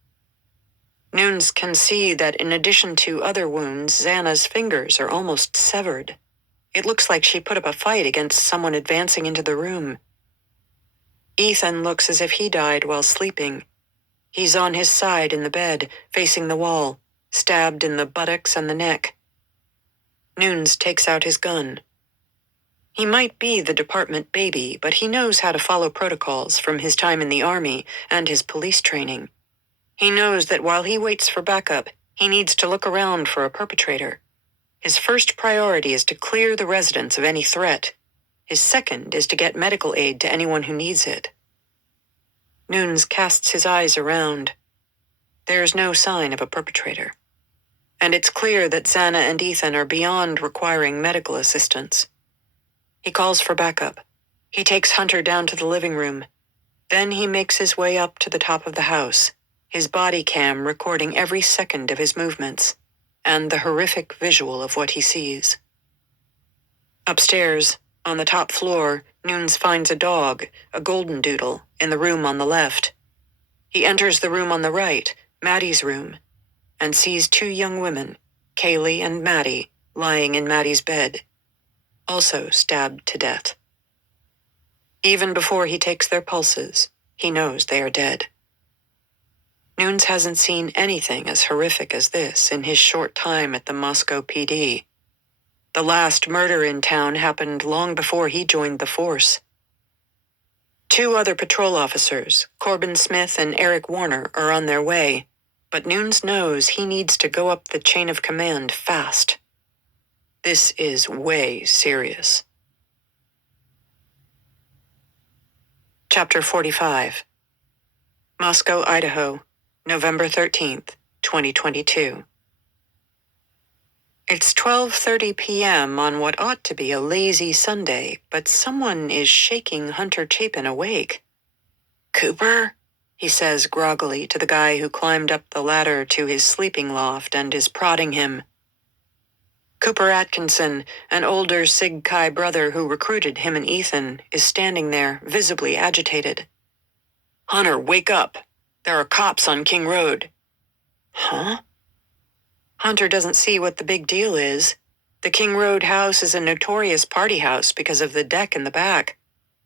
Nunes can see that in addition to other wounds, Xana's fingers are almost severed. It looks like she put up a fight against someone advancing into the room. Ethan looks as if he died while sleeping. He's on his side in the bed, facing the wall, stabbed in the buttocks and the neck. Nunes takes out his gun. He might be the department baby, but he knows how to follow protocols from his time in the army and his police training. He knows that while he waits for backup, he needs to look around for a perpetrator. His first priority is to clear the residence of any threat. His second is to get medical aid to anyone who needs it. Nunes casts his eyes around. There's no sign of a perpetrator. And it's clear that Xana and Ethan are beyond requiring medical assistance. He calls for backup. He takes Hunter down to the living room. Then he makes his way up to the top of the house, his body cam recording every second of his movements, and the horrific visual of what he sees. Upstairs, on the top floor, Nunes finds a dog, a golden doodle, in the room on the left. He enters the room on the right, Maddie's room, and sees two young women, Kaylee and Maddie, lying in Maddie's bed, also stabbed to death. Even before he takes their pulses, he knows they are dead. Nunes hasn't seen anything as horrific as this in his short time at the Moscow PD. The last murder in town happened long before he joined the force. Two other patrol officers, Corbin Smith and Eric Warner, are on their way, but Nunes knows he needs to go up the chain of command fast. This is way serious. Chapter 45. Moscow, Idaho, November 13th, 2022. It's 12:30 p.m. on what ought to be a lazy Sunday, but someone is shaking Hunter Chapin awake. "Cooper?" he says groggily to the guy who climbed up the ladder to his sleeping loft and is prodding him. Cooper Atkinson, an older Sig Chi brother who recruited him and Ethan, is standing there, visibly agitated. "Hunter, wake up. There are cops on King Road." "Huh?" Hunter doesn't see what the big deal is. The King Road house is a notorious party house because of the deck in the back.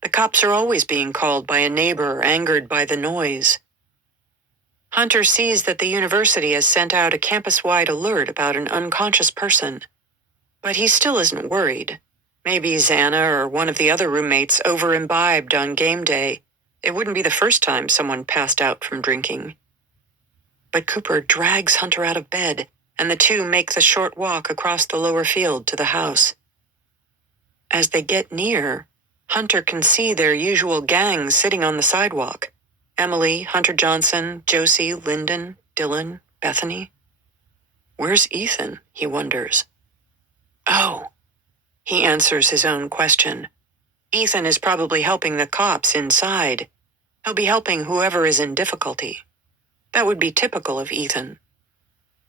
The cops are always being called by a neighbor angered by the noise. Hunter sees that the university has sent out a campus-wide alert about an unconscious person. But he still isn't worried. Maybe Xana or one of the other roommates over-imbibed on game day. It wouldn't be the first time someone passed out from drinking. But Cooper drags Hunter out of bed, and the two make the short walk across the lower field to the house. As they get near, Hunter can see their usual gang sitting on the sidewalk. Emily, Hunter Johnson, Josie, Lyndon, Dylan, Bethany. Where's Ethan, he wonders. Oh, he answers his own question. Ethan is probably helping the cops inside. He'll be helping whoever is in difficulty. That would be typical of Ethan.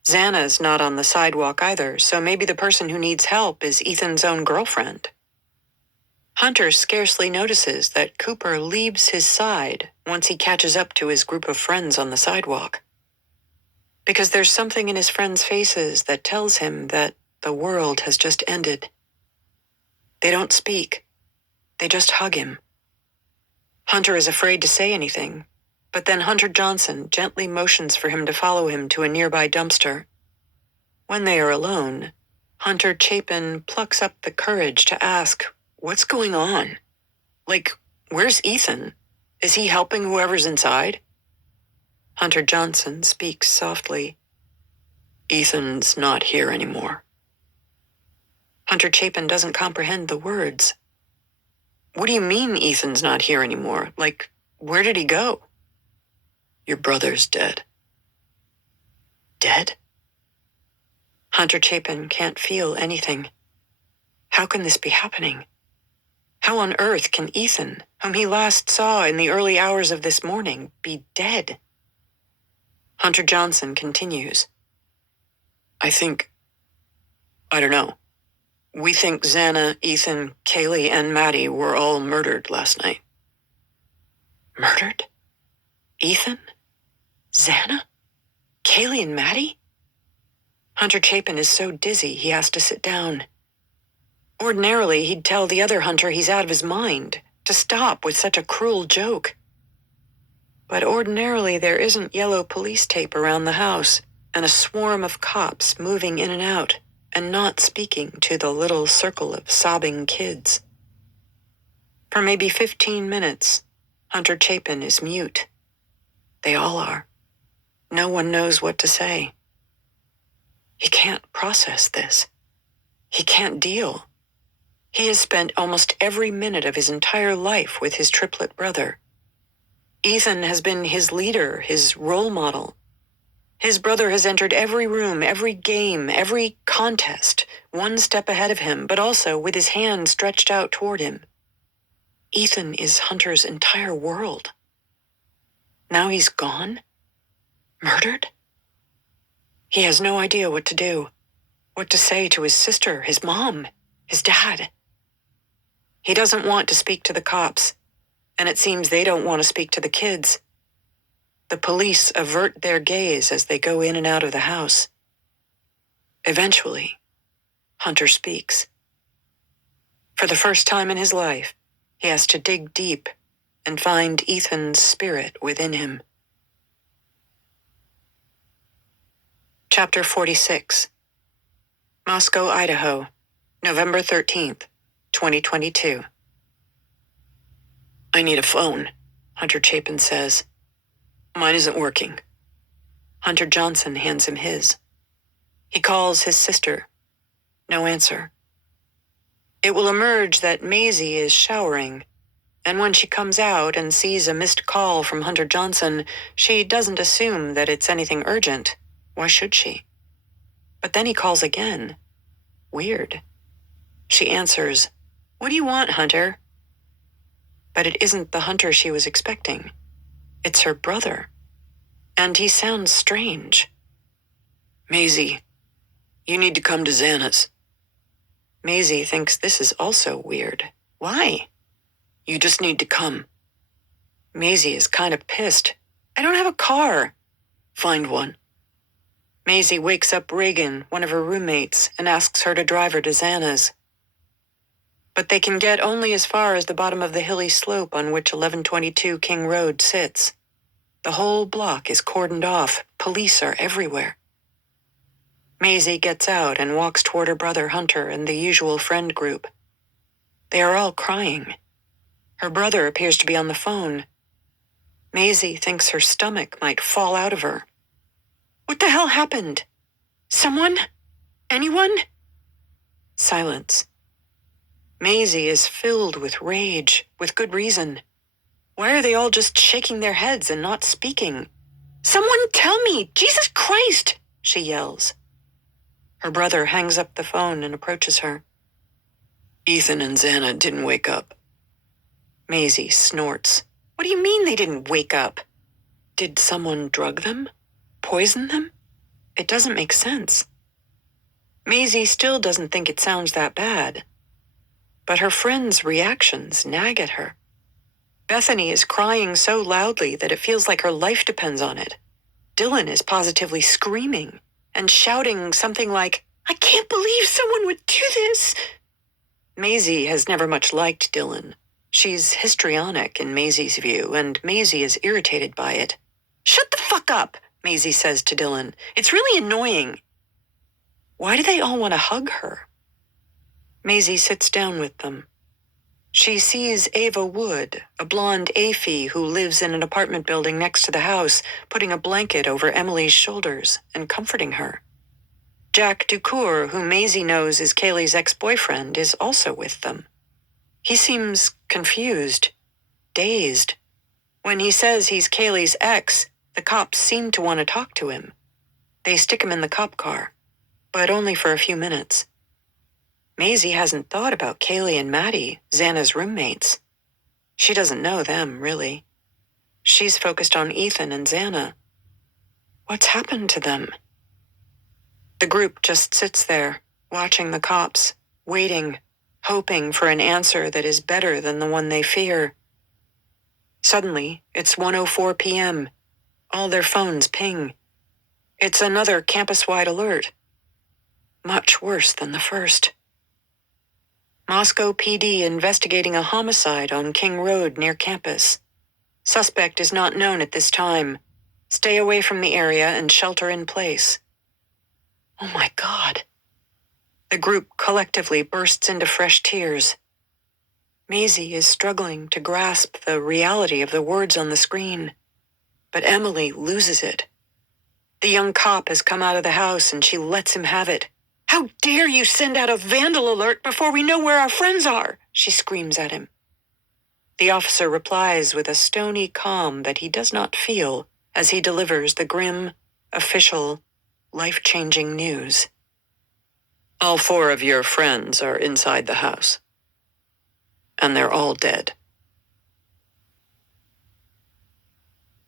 Xana's not on the sidewalk either, so maybe the person who needs help is Ethan's own girlfriend. Hunter scarcely notices that Cooper leaves his side once he catches up to his group of friends on the sidewalk. Because there's something in his friends' faces that tells him that the world has just ended. They don't speak. They just hug him. Hunter is afraid to say anything, but then Hunter Johnson gently motions for him to follow him to a nearby dumpster. When they are alone, Hunter Chapin plucks up the courage to ask, "What's going on? Like, where's Ethan? Is he helping whoever's inside?" Hunter Johnson speaks softly. "Ethan's not here anymore." Hunter Chapin doesn't comprehend the words. "What do you mean Ethan's not here anymore? Like, where did he go?" "Your brother's dead." Dead? Hunter Chapin can't feel anything. How can this be happening? How on earth can Ethan, whom he last saw in the early hours of this morning, be dead? Hunter Johnson continues. I don't know. We think Xana, Ethan, Kaylee, and Maddie were all murdered last night." Murdered? Ethan? Xana? Kaylee and Maddie? Hunter Chapin is so dizzy he has to sit down. Ordinarily, he'd tell the other Hunter he's out of his mind, to stop with such a cruel joke. But ordinarily there isn't yellow police tape around the house, and a swarm of cops moving in and out, and not speaking to the little circle of sobbing kids. For maybe 15 minutes, Hunter Chapin is mute. They all are. No one knows what to say. He can't process this. He can't deal. He has spent almost every minute of his entire life with his triplet brother. Ethan has been his leader, his role model. His brother has entered every room, every game, every contest, one step ahead of him, but also with his hand stretched out toward him. Ethan is Hunter's entire world. Now he's gone? Murdered? He has no idea what to do, what to say to his sister, his mom, his dad. He doesn't want to speak to the cops, and it seems they don't want to speak to the kids. The police avert their gaze as they go in and out of the house. Eventually, Hunter speaks. For the first time in his life, he has to dig deep and find Ethan's spirit within him. Chapter 46. Moscow, Idaho, November 13th, 2022. I need a phone, Hunter Chapin says. Mine isn't working. Hunter Johnson hands him his. He calls his sister. No answer. It will emerge that Maisie is showering, and when she comes out and sees a missed call from Hunter Johnson, she doesn't assume that it's anything urgent. Why should she? But then he calls again. Weird. She answers, "What do you want, Hunter?" But it isn't the Hunter she was expecting. It's her brother. And he sounds strange. Maisie, you need to come to Xana's. Maisie thinks this is also weird. Why? You just need to come. Maisie is kind of pissed. I don't have a car. Find one. Maisie wakes up Reagan, one of her roommates, and asks her to drive her to Xana's. But they can get only as far as the bottom of the hilly slope on which 1122 King Road sits. The whole block is cordoned off. Police are everywhere. Maisie gets out and walks toward her brother Hunter and the usual friend group. They are all crying. Her brother appears to be on the phone. Maisie thinks her stomach might fall out of her. What the hell happened? Someone? Anyone? Silence. Maisie is filled with rage, with good reason. Why are they all just shaking their heads and not speaking? Someone tell me! Jesus Christ! She yells. Her brother hangs up the phone and approaches her. Ethan and Xana didn't wake up. Maisie snorts. What do you mean they didn't wake up? Did someone drug them? Poison them? It doesn't make sense. Maisie still doesn't think it sounds that bad. But her friends' reactions nag at her. Bethany is crying so loudly that it feels like her life depends on it. Dylan is positively screaming and shouting something like, I can't believe someone would do this. Maisie has never much liked Dylan. She's histrionic in Maisie's view, and Maisie is irritated by it. Shut the fuck up, Maisie says to Dylan. It's really annoying. Why do they all want to hug her? Maisie sits down with them. She sees Ava Wood, a blonde AFI who lives in an apartment building next to the house, putting a blanket over Emily's shoulders and comforting her. Jack Ducour, who Maisie knows is Kaylee's ex-boyfriend, is also with them. He seems confused, dazed. When he says he's Kaylee's ex, the cops seem to want to talk to him. They stick him in the cop car, but only for a few minutes. Maisie hasn't thought about Kaylee and Maddie, Xana's roommates. She doesn't know them, really. She's focused on Ethan and Xana. What's happened to them? The group just sits there, watching the cops, waiting, hoping for an answer that is better than the one they fear. Suddenly, it's 1:04 p.m. All their phones ping. It's another campus-wide alert. Much worse than the first. Moscow PD investigating a homicide on King Road near campus. Suspect is not known at this time. Stay away from the area and shelter in place. Oh my God. The group collectively bursts into fresh tears. Maisie is struggling to grasp the reality of the words on the screen, but Emily loses it. The young cop has come out of the house and she lets him have it. "How dare you send out a vandal alert before we know where our friends are?" she screams at him. The officer replies with a stony calm that he does not feel as he delivers the grim, official, life-changing news. "All 4 of your friends are inside the house. And they're all dead."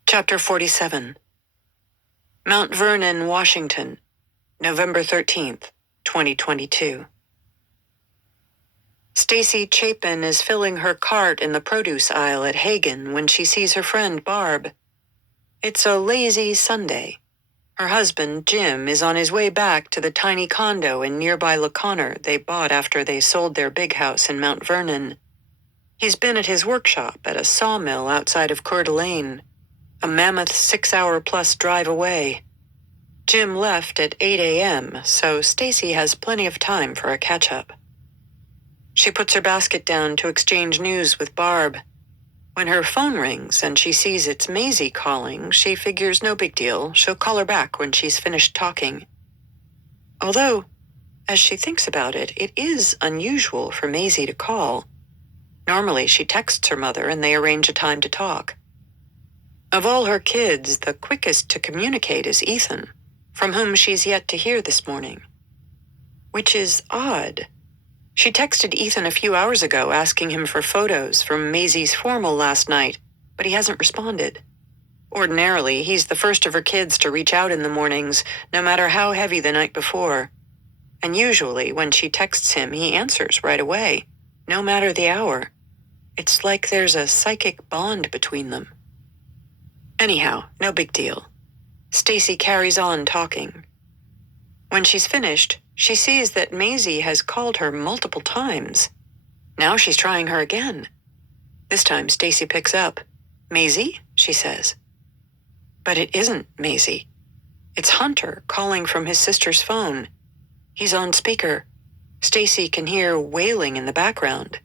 Chapter 47. Mount Vernon, Washington, November 13th, 2022. Stacy Chapin is filling her cart in the produce aisle at Hagen when she sees her friend Barb. It's a lazy Sunday. Her husband, Jim, is on his way back to the tiny condo in nearby LaConner they bought after they sold their big house in Mount Vernon. He's been at his workshop at a sawmill outside of Coeur d'Alene, a mammoth 6-hour-plus drive away. Jim left at 8 a.m., so Stacy has plenty of time for a catch-up. She puts her basket down to exchange news with Barb. When her phone rings and she sees it's Maisie calling, she figures no big deal. She'll call her back when she's finished talking. Although, as she thinks about it, it is unusual for Maisie to call. Normally, she texts her mother and they arrange a time to talk. Of all her kids, the quickest to communicate is Ethan, from whom she's yet to hear this morning. Which is odd. She texted Ethan a few hours ago asking him for photos from Maisie's formal last night, but he hasn't responded. Ordinarily, he's the first of her kids to reach out in the mornings, no matter how heavy the night before. And usually, when she texts him, he answers right away, no matter the hour. It's like there's a psychic bond between them. Anyhow, no big deal. Stacy carries on talking. When she's finished, she sees that Maisie has called her multiple times. Now she's trying her again. This time, Stacy picks up. "Maisie?" she says. But it isn't Maisie. It's Hunter calling from his sister's phone. He's on speaker. Stacy can hear wailing in the background.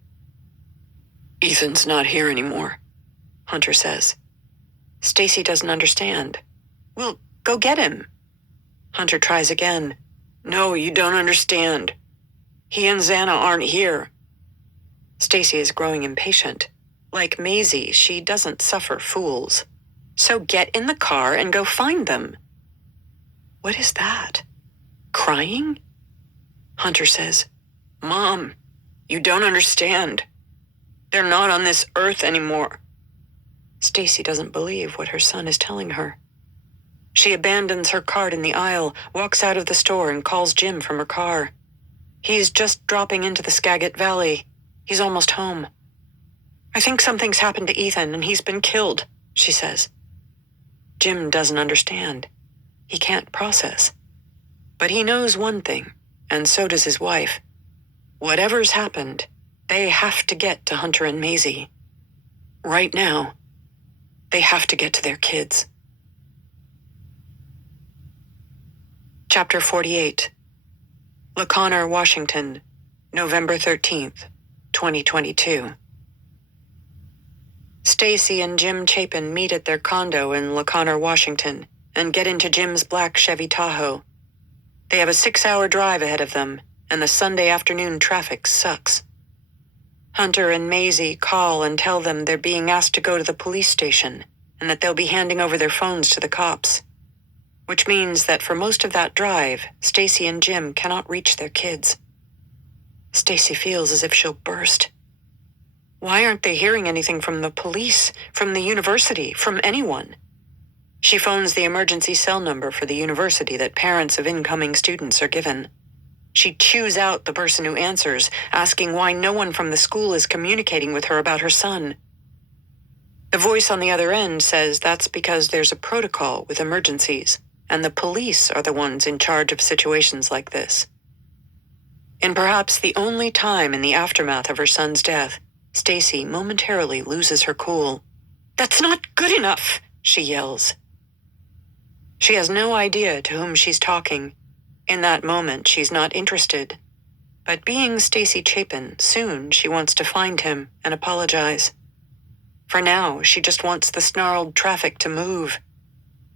"Ethan's not here anymore," Hunter says. Stacy doesn't understand. "Well, go get him." Hunter tries again. "No, you don't understand. He and Xana aren't here." Stacy is growing impatient. Like Maisie, she doesn't suffer fools. So get in the car and go find them. What is that? Crying? Hunter says, "Mom, you don't understand. They're not on this earth anymore." Stacy doesn't believe what her son is telling her. She abandons her cart in the aisle, walks out of the store, and calls Jim from her car. He's just dropping into the Skagit Valley. He's almost home. "I think something's happened to Ethan and he's been killed," she says. Jim doesn't understand. He can't process. But he knows one thing, and so does his wife. Whatever's happened, they have to get to Hunter and Maisie. Right now, they have to get to their kids. Chapter 48. LaConner, Washington, November 13th, 2022. Stacy and Jim Chapin meet at their condo in LaConner, Washington, and get into Jim's black Chevy Tahoe. They have a 6-hour drive ahead of them, and the Sunday afternoon traffic sucks. Hunter and Maisie call and tell them they're being asked to go to the police station, and that they'll be handing over their phones to the cops. Which means that for most of that drive, Stacy and Jim cannot reach their kids. Stacy feels as if she'll burst. Why aren't they hearing anything from the police, from the university, from anyone? She phones the emergency cell number for the university that parents of incoming students are given. She chews out the person who answers, asking why no one from the school is communicating with her about her son. The voice on the other end says that's because there's a protocol with emergencies, and the police are the ones in charge of situations like this. In perhaps the only time in the aftermath of her son's death, Stacy momentarily loses her cool. That's not good enough, she yells. She has no idea to whom she's talking. In that moment, she's not interested. But being Stacy Chapin, soon she wants to find him and apologize. For now, she just wants the snarled traffic to move.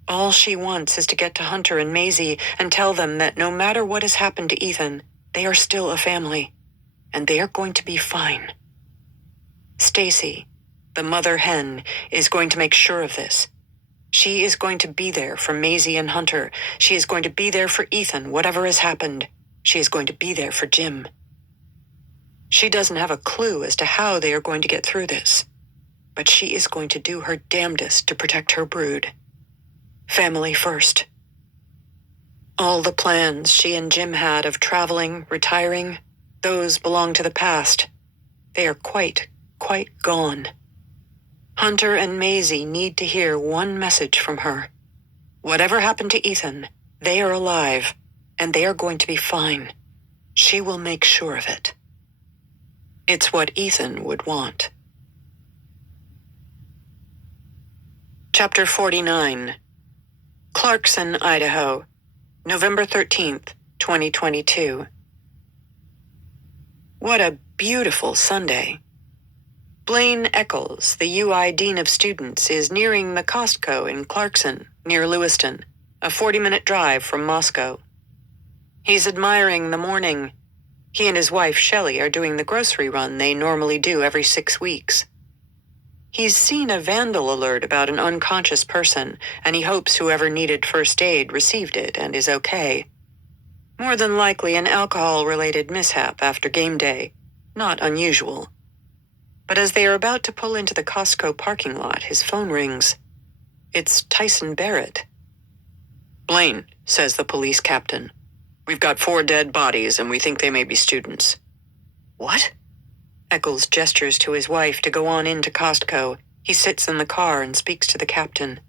All she wants is to get to Hunter and Maisie and tell them that no matter what has happened to Ethan, they are still a family, and they are going to be fine. Stacy, the mother hen, is going to make sure of this. She is going to be there for Maisie and Hunter. She is going to be there for Ethan, whatever has happened. She is going to be there for Jim. She doesn't have a clue as to how they are going to get through this, but she is going to do her damnedest to protect her brood. Family first. All the plans she and Jim had of traveling, retiring, those belong to the past. They are quite gone. Hunter and Maisie need to hear one message from her. Whatever happened to Ethan, they are alive, and they are going to be fine. She will make sure of it. It's what Ethan would want. Chapter 49. Clarkson, Idaho, November 13th, 2022. What a beautiful Sunday. Blaine Eccles, the UI Dean of Students, is nearing the Costco in Clarkson, near Lewiston, a 40-minute drive from Moscow. He's admiring the morning. He and his wife, Shelley, are doing the grocery run they normally do every 6 weeks. He's seen a vandal alert about an unconscious person, and he hopes whoever needed first aid received it and is okay. More than likely an alcohol-related mishap after game day. Not unusual. But as they are about to pull into the Costco parking lot, his phone rings. It's Tyson Barrett. "Blaine," says the police captain. "We've got 4 dead bodies and we think they may be students." "What?" Eccles gestures to his wife to go on into Costco. He sits in the car and speaks to the captain.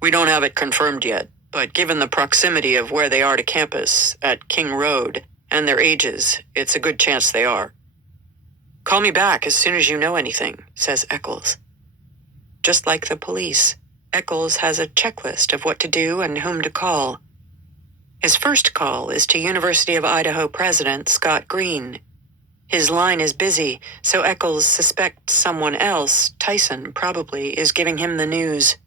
"We don't have it confirmed yet, but given the proximity of where they are to campus, at King Road, and their ages, it's a good chance they are." "Call me back as soon as you know anything," says Eccles. Just like the police, Eccles has a checklist of what to do and whom to call. His first call is to University of Idaho President Scott Green. His line is busy, so Eccles suspects someone else, Tyson probably, is giving him the news.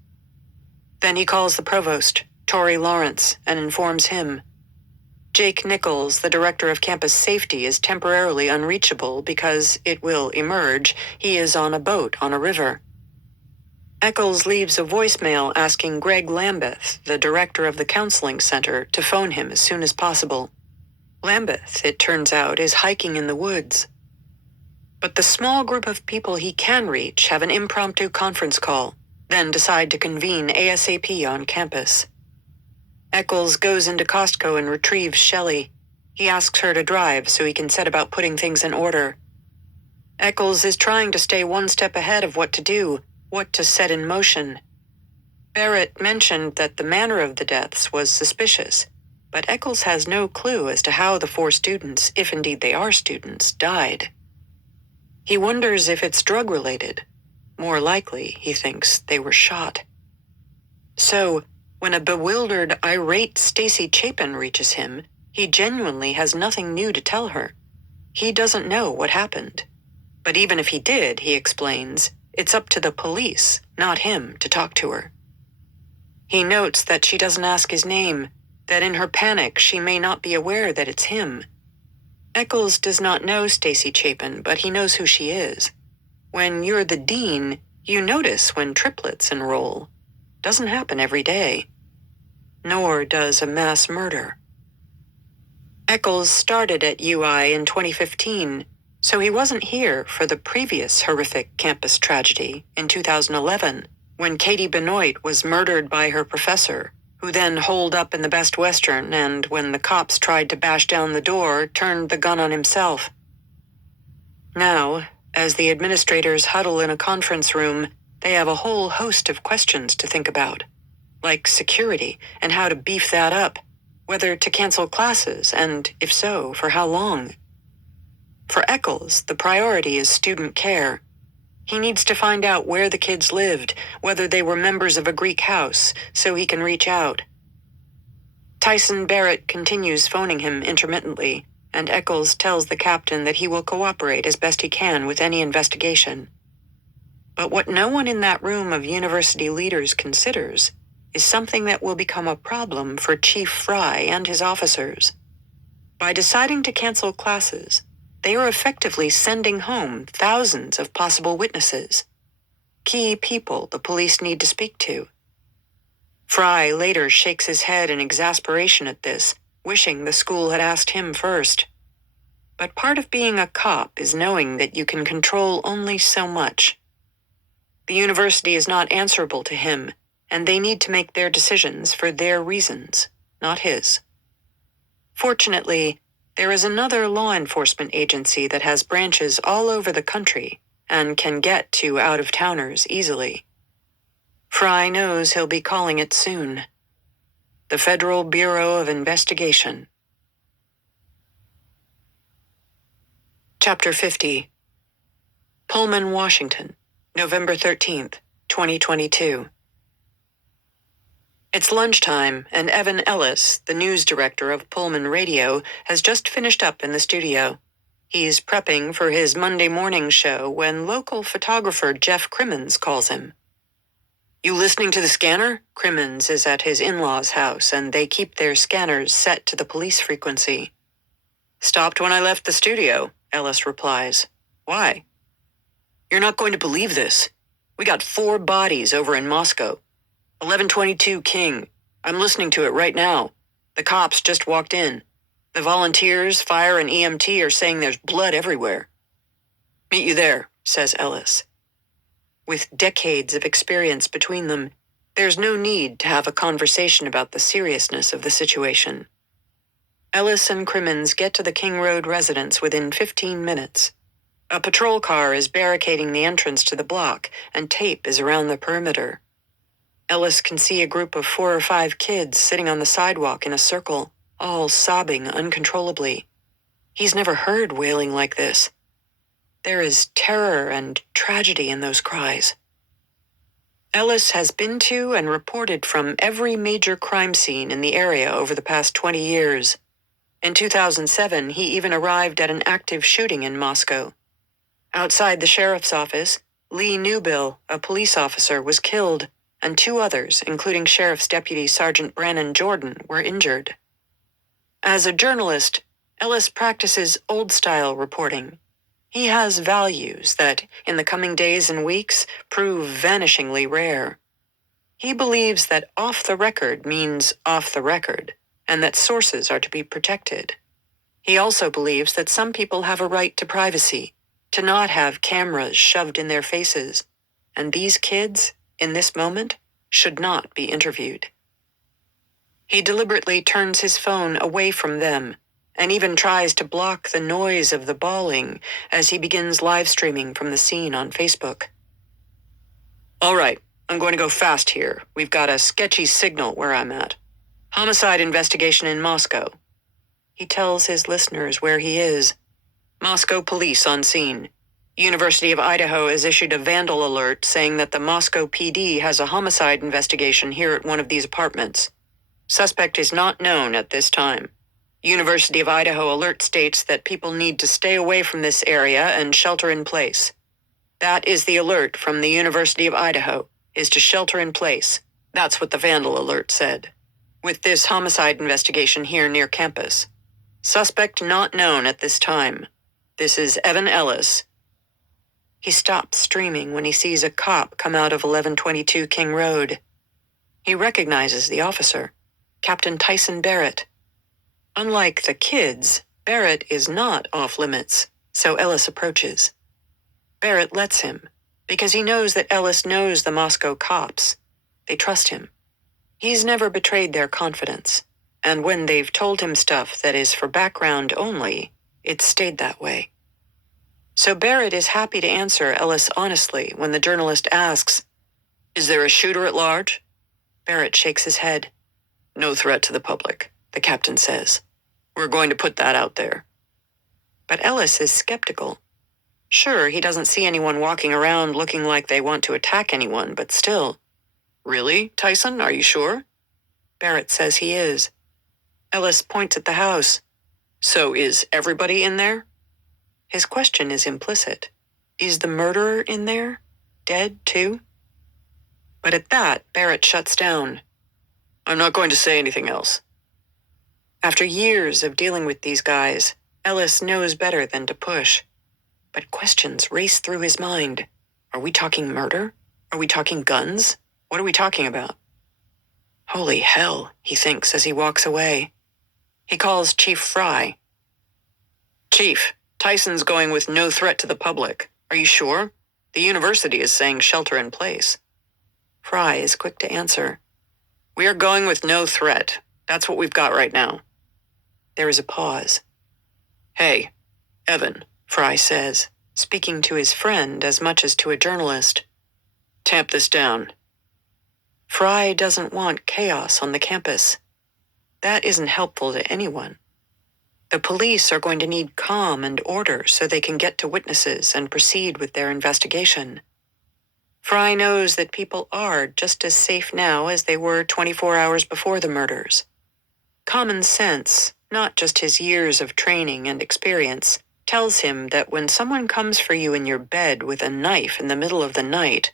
Then he calls the provost, Tory Lawrence, and informs him. Jake Nichols, the director of campus safety, is temporarily unreachable because, it will emerge, he is on a boat on a river. Eccles leaves a voicemail asking Greg Lambeth, the director of the counseling center, to phone him as soon as possible. Lambeth, it turns out, is hiking in the woods. But the small group of people he can reach have an impromptu conference call, then decide to convene ASAP on campus. Eccles goes into Costco and retrieves Shelley. He asks her to drive so he can set about putting things in order. Eccles is trying to stay one step ahead of what to do, what to set in motion. Barrett mentioned that the manner of the deaths was suspicious, but Eccles has no clue as to how the 4 students, if indeed they are students, died. He wonders if it's drug-related. More likely, he thinks, they were shot. So, when a bewildered, irate Stacy Chapin reaches him, he genuinely has nothing new to tell her. He doesn't know what happened. But even if he did, he explains, it's up to the police, not him, to talk to her. He notes that she doesn't ask his name, that in her panic she may not be aware that it's him. Eccles does not know Stacy Chapin, but he knows who she is. When you're the dean, you notice when triplets enroll. Doesn't happen every day. Nor does a mass murder. Eccles started at UI in 2015, so he wasn't here for the previous horrific campus tragedy in 2011, when Katie Benoit was murdered by her professor, who then holed up in the Best Western and, when the cops tried to bash down the door, turned the gun on himself. Now, as the administrators huddle in a conference room, they have a whole host of questions to think about, like security and how to beef that up, whether to cancel classes and, if so, for how long. For Eccles, the priority is student care. He needs to find out where the kids lived, whether they were members of a Greek house, so he can reach out. Tyson Barrett continues phoning him intermittently, and Eccles tells the captain that he will cooperate as best he can with any investigation. But what no one in that room of university leaders considers is something that will become a problem for Chief Fry and his officers. By deciding to cancel classes, they are effectively sending home thousands of possible witnesses, key people the police need to speak to. Fry later shakes his head in exasperation at this, wishing the school had asked him first. But part of being a cop is knowing that you can control only so much. The university is not answerable to him, and they need to make their decisions for their reasons, not his. Fortunately, there is another law enforcement agency that has branches all over the country and can get to out-of-towners easily. Fry knows he'll be calling it soon. The Federal Bureau of Investigation. Chapter 50. Pullman, Washington, November 13th, 2022. It's lunchtime, and Evan Ellis, the news director of Pullman Radio, has just finished up in the studio. He's prepping for his Monday morning show when local photographer Jeff Crimmins calls him. "You listening to the scanner?" Crimmins is at his in-laws' house, and they keep their scanners set to the police frequency. "Stopped when I left the studio," Ellis replies. "Why?" "You're not going to believe this. We got 4 bodies over in Moscow. 1122 King. I'm listening to it right now. The cops just walked in. The volunteers, fire, and EMT are saying there's blood everywhere." "Meet you there," says Ellis. With decades of experience between them, there's no need to have a conversation about the seriousness of the situation. Ellis and Crimmins get to the King Road residence within 15 minutes. A patrol car is barricading the entrance to the block, and tape is around the perimeter. Ellis can see a group of 4 or 5 kids sitting on the sidewalk in a circle, all sobbing uncontrollably. He's never heard wailing like this. There is terror and tragedy in those cries. Ellis has been to and reported from every major crime scene in the area over the past 20 years. In 2007, he even arrived at an active shooting in Moscow. Outside the sheriff's office, Lee Newbill, a police officer, was killed, and 2 others, including Sheriff's Deputy Sergeant Brannon Jordan, were injured. As a journalist, Ellis practices old-style reporting. He has values that, in the coming days and weeks, prove vanishingly rare. He believes that off the record means off the record, and that sources are to be protected. He also believes that some people have a right to privacy, to not have cameras shoved in their faces, and these kids, in this moment, should not be interviewed. He deliberately turns his phone away from them, and even tries to block the noise of the bawling as he begins live streaming from the scene on Facebook. "All right, I'm going to go fast here. We've got a sketchy signal where I'm at. Homicide investigation in Moscow." He tells his listeners where he is. "Moscow police on scene. University of Idaho has issued a vandal alert saying that the Moscow PD has a homicide investigation here at one of these apartments. Suspect is not known at this time. University of Idaho alert states that people need to stay away from this area and shelter in place. That is the alert from the University of Idaho, is to shelter in place. That's what the vandal alert said. With this homicide investigation here near campus. Suspect not known at this time. This is Evan Ellis." He stops streaming when he sees a cop come out of 1122 King Road. He recognizes the officer, Captain Tyson Barrett. Unlike the kids, Barrett is not off limits, so Ellis approaches. Barrett lets him, because he knows that Ellis knows the Moscow cops. They trust him. He's never betrayed their confidence, and when they've told him stuff that is for background only, it's stayed that way. So Barrett is happy to answer Ellis honestly when the journalist asks, "Is there a shooter at large?" Barrett shakes his head. "No threat to the public," the captain says. "We're going to put that out there." But Ellis is skeptical. Sure, he doesn't see anyone walking around looking like they want to attack anyone, but still. Really, Tyson? Are you sure? Barrett says he is. Ellis points at the house. So is everybody in there? His question is implicit. Is the murderer in there? Dead, too? But at that, Barrett shuts down. I'm not going to say anything else. After years of dealing with these guys, Ellis knows better than to push. But questions race through his mind. Are we talking murder? Are we talking guns? What are we talking about? Holy hell, he thinks as he walks away. He calls Chief Fry. Chief, Tyson's going with no threat to the public. Are you sure? The university is saying shelter in place. Fry is quick to answer. We are going with no threat. That's what we've got right now. There is a pause. Hey, Evan, Fry says, speaking to his friend as much as to a journalist. Tamp this down. Fry doesn't want chaos on the campus. That isn't helpful to anyone. The police are going to need calm and order so they can get to witnesses and proceed with their investigation. Fry knows that people are just as safe now as they were 24 hours before the murders. Common sense, not just his years of training and experience, tells him that when someone comes for you in your bed with a knife in the middle of the night,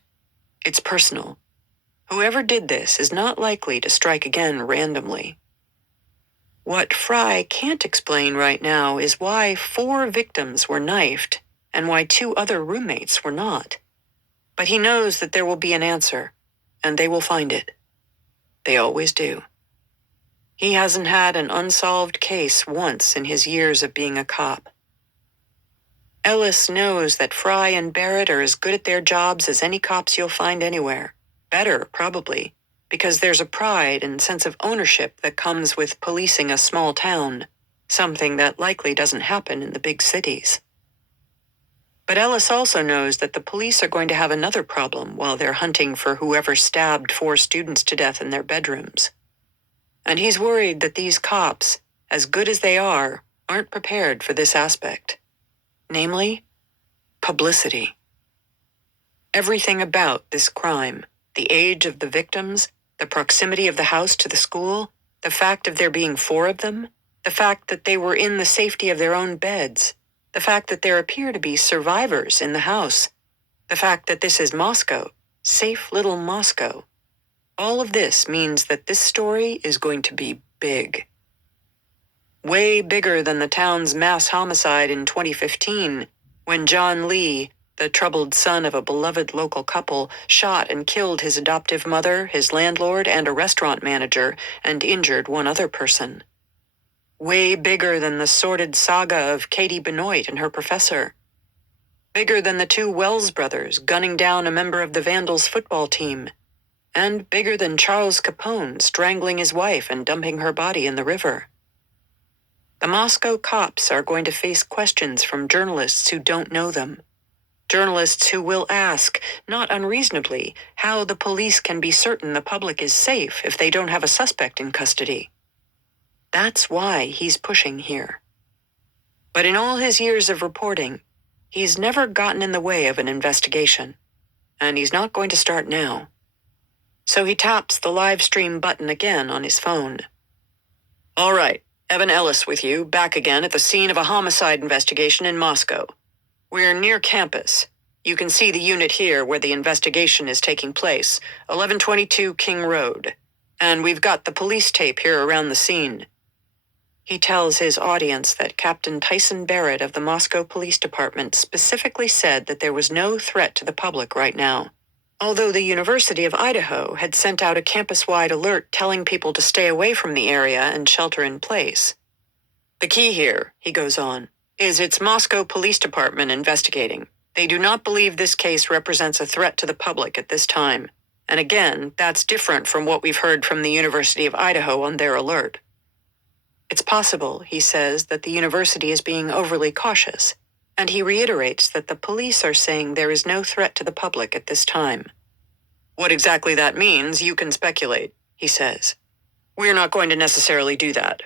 it's personal. Whoever did this is not likely to strike again randomly. What Fry can't explain right now is why 4 victims were knifed and why 2 other roommates were not. But he knows that there will be an answer, and they will find it. They always do. He hasn't had an unsolved case once in his years of being a cop. Ellis knows that Fry and Barrett are as good at their jobs as any cops you'll find anywhere. Better, probably, because there's a pride and sense of ownership that comes with policing a small town, something that likely doesn't happen in the big cities. But Ellis also knows that the police are going to have another problem while they're hunting for whoever stabbed 4 students to death in their bedrooms. And he's worried that these cops, as good as they are, aren't prepared for this aspect. Namely, publicity. Everything about this crime, the age of the victims, the proximity of the house to the school, the fact of there being 4 of them, the fact that they were in the safety of their own beds, the fact that there appear to be survivors in the house, the fact that this is Moscow, safe little Moscow. All of this means that this story is going to be big. Way bigger than the town's mass homicide in 2015, when John Lee, the troubled son of a beloved local couple, shot and killed his adoptive mother, his landlord, and a restaurant manager, and injured 1 other person. Way bigger than the sordid saga of Katie Benoit and her professor. Bigger than the 2 Wells brothers gunning down a member of the Vandals football team. And bigger than Charles Capone strangling his wife and dumping her body in the river. The Moscow cops are going to face questions from journalists who don't know them. Journalists who will ask, not unreasonably, how the police can be certain the public is safe if they don't have a suspect in custody. That's why he's pushing here. But in all his years of reporting, he's never gotten in the way of an investigation. And he's not going to start now. So he taps the live stream button again on his phone. All right, Evan Ellis with you, back again at the scene of a homicide investigation in Moscow. We're near campus. You can see the unit here where the investigation is taking place, 1122 King Road. And we've got the police tape here around the scene. He tells his audience that Captain Tyson Barrett of the Moscow Police Department specifically said that there was no threat to the public right now. Although the University of Idaho had sent out a campus-wide alert telling people to stay away from the area and shelter in place. The key here, he goes on, is it's Moscow Police Department investigating. They do not believe this case represents a threat to the public at this time. And again, that's different from what we've heard from the University of Idaho on their alert. It's possible, he says, that the university is being overly cautious. And he reiterates that the police are saying there is no threat to the public at this time. What exactly that means, you can speculate, he says. We're not going to necessarily do that.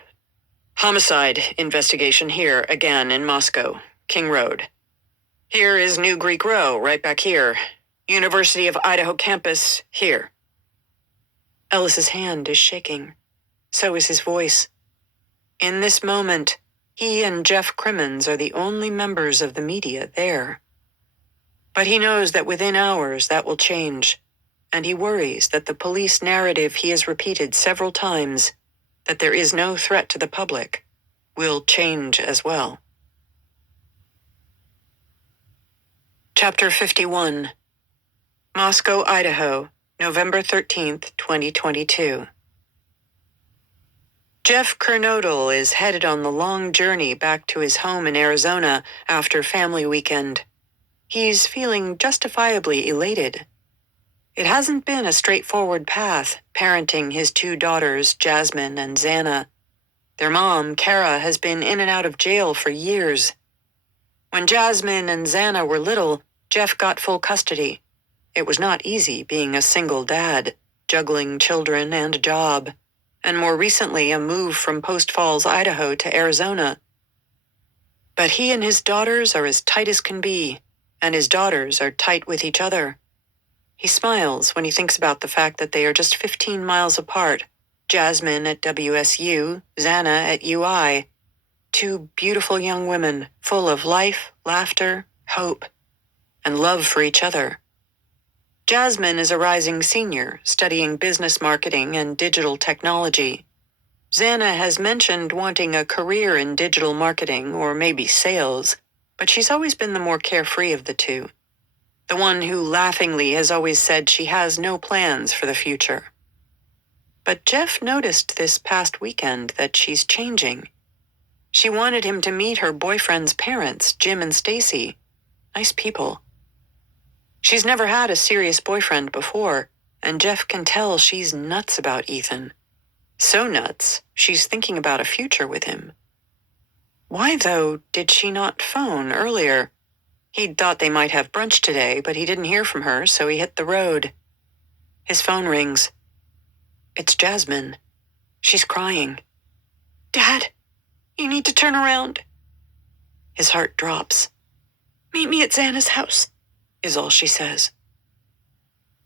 Homicide investigation here again in Moscow, King Road. Here is New Greek Row, right back here. University of Idaho campus, here. Ellis's hand is shaking. So is his voice. In this moment, he and Jeff Crimmins are the only members of the media there. But he knows that within hours that will change, and he worries that the police narrative he has repeated several times, that there is no threat to the public, will change as well. Chapter 51. Moscow, Idaho, November 13th, 2022. Jeff Kernodle is headed on the long journey back to his home in Arizona after family weekend. He's feeling justifiably elated. It hasn't been a straightforward path, parenting his two daughters, Jasmine and Xana. Their mom, Kara, has been in and out of jail for years. When Jasmine and Xana were little, Jeff got full custody. It was not easy being a single dad, juggling children and a job, and more recently a move from Post Falls, Idaho to Arizona. But he and his daughters are as tight as can be, and his daughters are tight with each other. He smiles when he thinks about the fact that they are just 15 miles apart, Jasmine at WSU, Xana at UI. Two beautiful young women, full of life, laughter, hope, and love for each other. Jasmine is a rising senior, studying business marketing and digital technology. Xana has mentioned wanting a career in digital marketing or maybe sales, but she's always been the more carefree of the two. The one who laughingly has always said she has no plans for the future. But Jeff noticed this past weekend that she's changing. She wanted him to meet her boyfriend's parents, Jim and Stacy. Nice people. She's never had a serious boyfriend before, and Jeff can tell she's nuts about Ethan. So nuts, she's thinking about a future with him. Why, though, did she not phone earlier? He'd thought they might have brunch today, but he didn't hear from her, so he hit the road. His phone rings. It's Jasmine. She's crying. "Dad, you need to turn around." His heart drops. "Meet me at Xana's house," is all she says.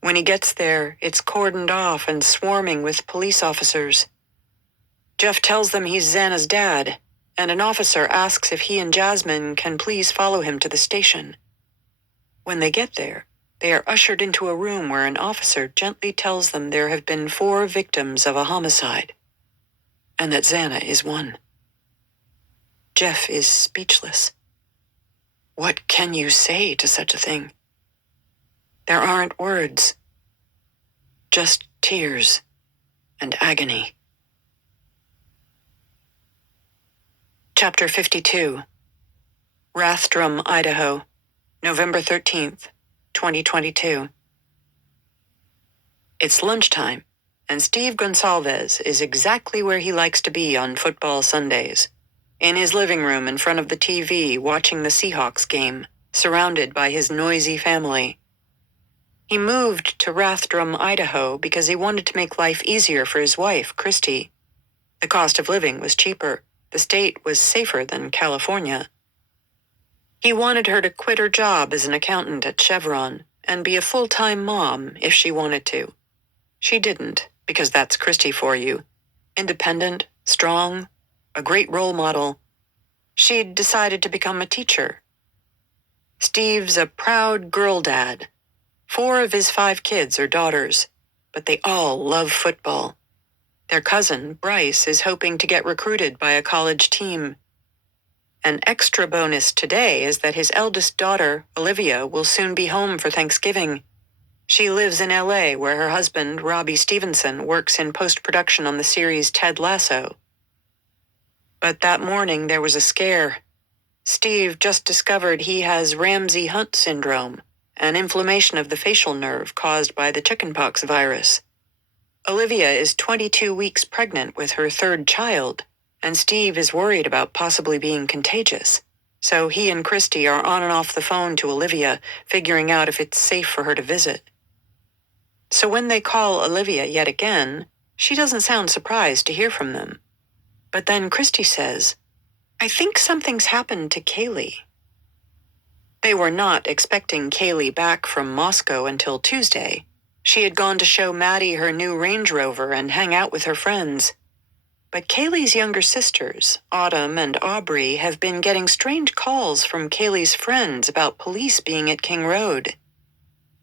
When he gets there, it's cordoned off and swarming with police officers. Jeff tells them he's Xana's dad, and an officer asks if he and Jasmine can please follow him to the station. When they get there, they are ushered into a room where an officer gently tells them there have been 4 victims of a homicide, and that Xana is one. Jeff is speechless. What can you say to such a thing? There aren't words, just tears and agony. Chapter 52. Rathdrum, Idaho, November 13th, 2022. It's lunchtime, and Steve Gonsalves is exactly where he likes to be on football Sundays, in his living room in front of the TV watching the Seahawks game, surrounded by his noisy family. He moved to Rathdrum, Idaho because he wanted to make life easier for his wife, Christy. The cost of living was cheaper. The state was safer than California. He wanted her to quit her job as an accountant at Chevron and be a full-time mom if she wanted to. She didn't, because that's Christy for you. Independent, strong, a great role model. She'd decided to become a teacher. Steve's a proud girl dad. 4 of his 5 kids are daughters, but they all love football. Their cousin, Bryce, is hoping to get recruited by a college team. An extra bonus today is that his eldest daughter, Olivia, will soon be home for Thanksgiving. She lives in LA, where her husband, Robbie Stevenson, works in post-production on the series Ted Lasso. But that morning there was a scare. Steve just discovered he has Ramsay Hunt syndrome, an inflammation of the facial nerve caused by the chickenpox virus. Olivia is 22 weeks pregnant with her 3rd child, and Steve is worried about possibly being contagious. So he and Christy are on and off the phone to Olivia, figuring out if it's safe for her to visit. So when they call Olivia yet again, she doesn't sound surprised to hear from them. But then Christy says, "I think something's happened to Kaylee." They were not expecting Kaylee back from Moscow until Tuesday. She had gone to show Maddie her new Range Rover and hang out with her friends. But Kaylee's younger sisters, Autumn and Aubrey, have been getting strange calls from Kaylee's friends about police being at King Road.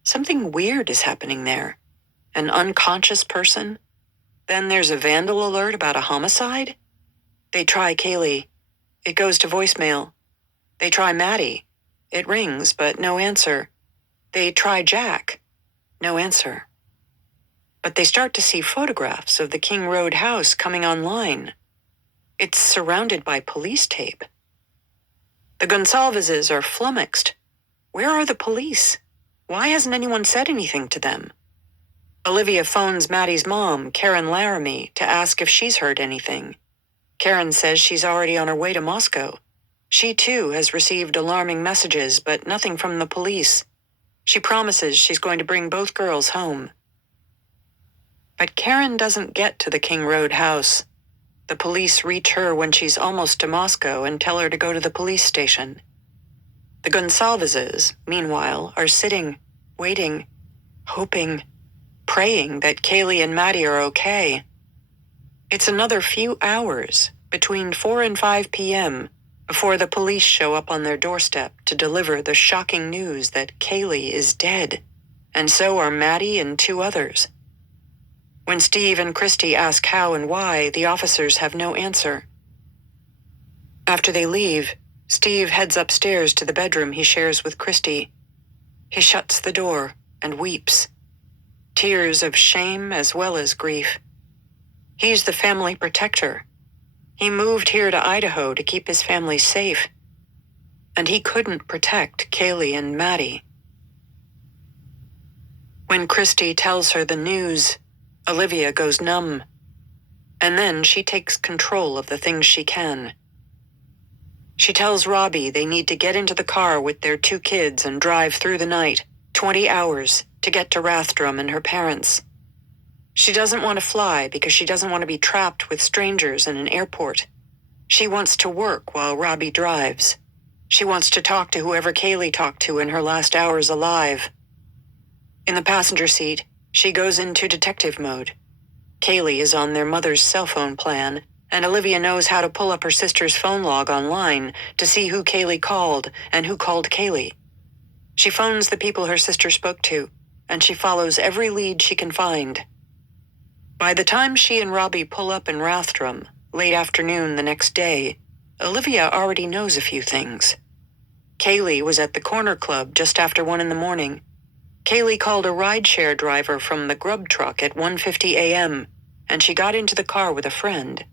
Something weird is happening there. An unconscious person? Then there's a vandal alert about a homicide? They try Kaylee. It goes to voicemail. They try Maddie. It rings, but no answer. They try Jack. No answer. But they start to see photographs of the King Road house coming online. It's surrounded by police tape. The Gonsalveses are flummoxed. Where are the police? Why hasn't anyone said anything to them? Olivia phones Maddie's mom, Karen Laramie, to ask if she's heard anything. Karen says she's already on her way to Moscow. She, too, has received alarming messages, but nothing from the police. She promises she's going to bring both girls home. But Karen doesn't get to the King Road house. The police reach her when she's almost to Moscow and tell her to go to the police station. The Gonsalveses, meanwhile, are sitting, waiting, hoping, praying that Kaylee and Maddie are okay. It's another few hours, between 4 and 5 p.m., before the police show up on their doorstep to deliver the shocking news that Kaylee is dead, and so are Maddie and 2 others. When Steve and Christy ask how and why, the officers have no answer. After they leave, Steve heads upstairs to the bedroom he shares with Christy. He shuts the door and weeps. Tears of shame as well as grief. He's the family protector. He moved here to Idaho to keep his family safe. And he couldn't protect Kaylee and Maddie. When Christy tells her the news, Olivia goes numb. And then she takes control of the things she can. She tells Robbie they need to get into the car with their 2 kids and drive through the night, 20 hours, to get to Rathdrum and her parents. She doesn't want to fly because she doesn't want to be trapped with strangers in an airport. She wants to work while Robbie drives. She wants to talk to whoever Kaylee talked to in her last hours alive. In the passenger seat, she goes into detective mode. Kaylee is on their mother's cell phone plan, and Olivia knows how to pull up her sister's phone log online to see who Kaylee called and who called Kaylee. She phones the people her sister spoke to, and she follows every lead she can find. By the time she and Robbie pull up in Rathdrum, late afternoon the next day, Olivia already knows a few things. Kaylee was at the corner club just after 1 a.m. Kaylee called a rideshare driver from the grub truck at 1:50 a.m., and she got into the car with a friend.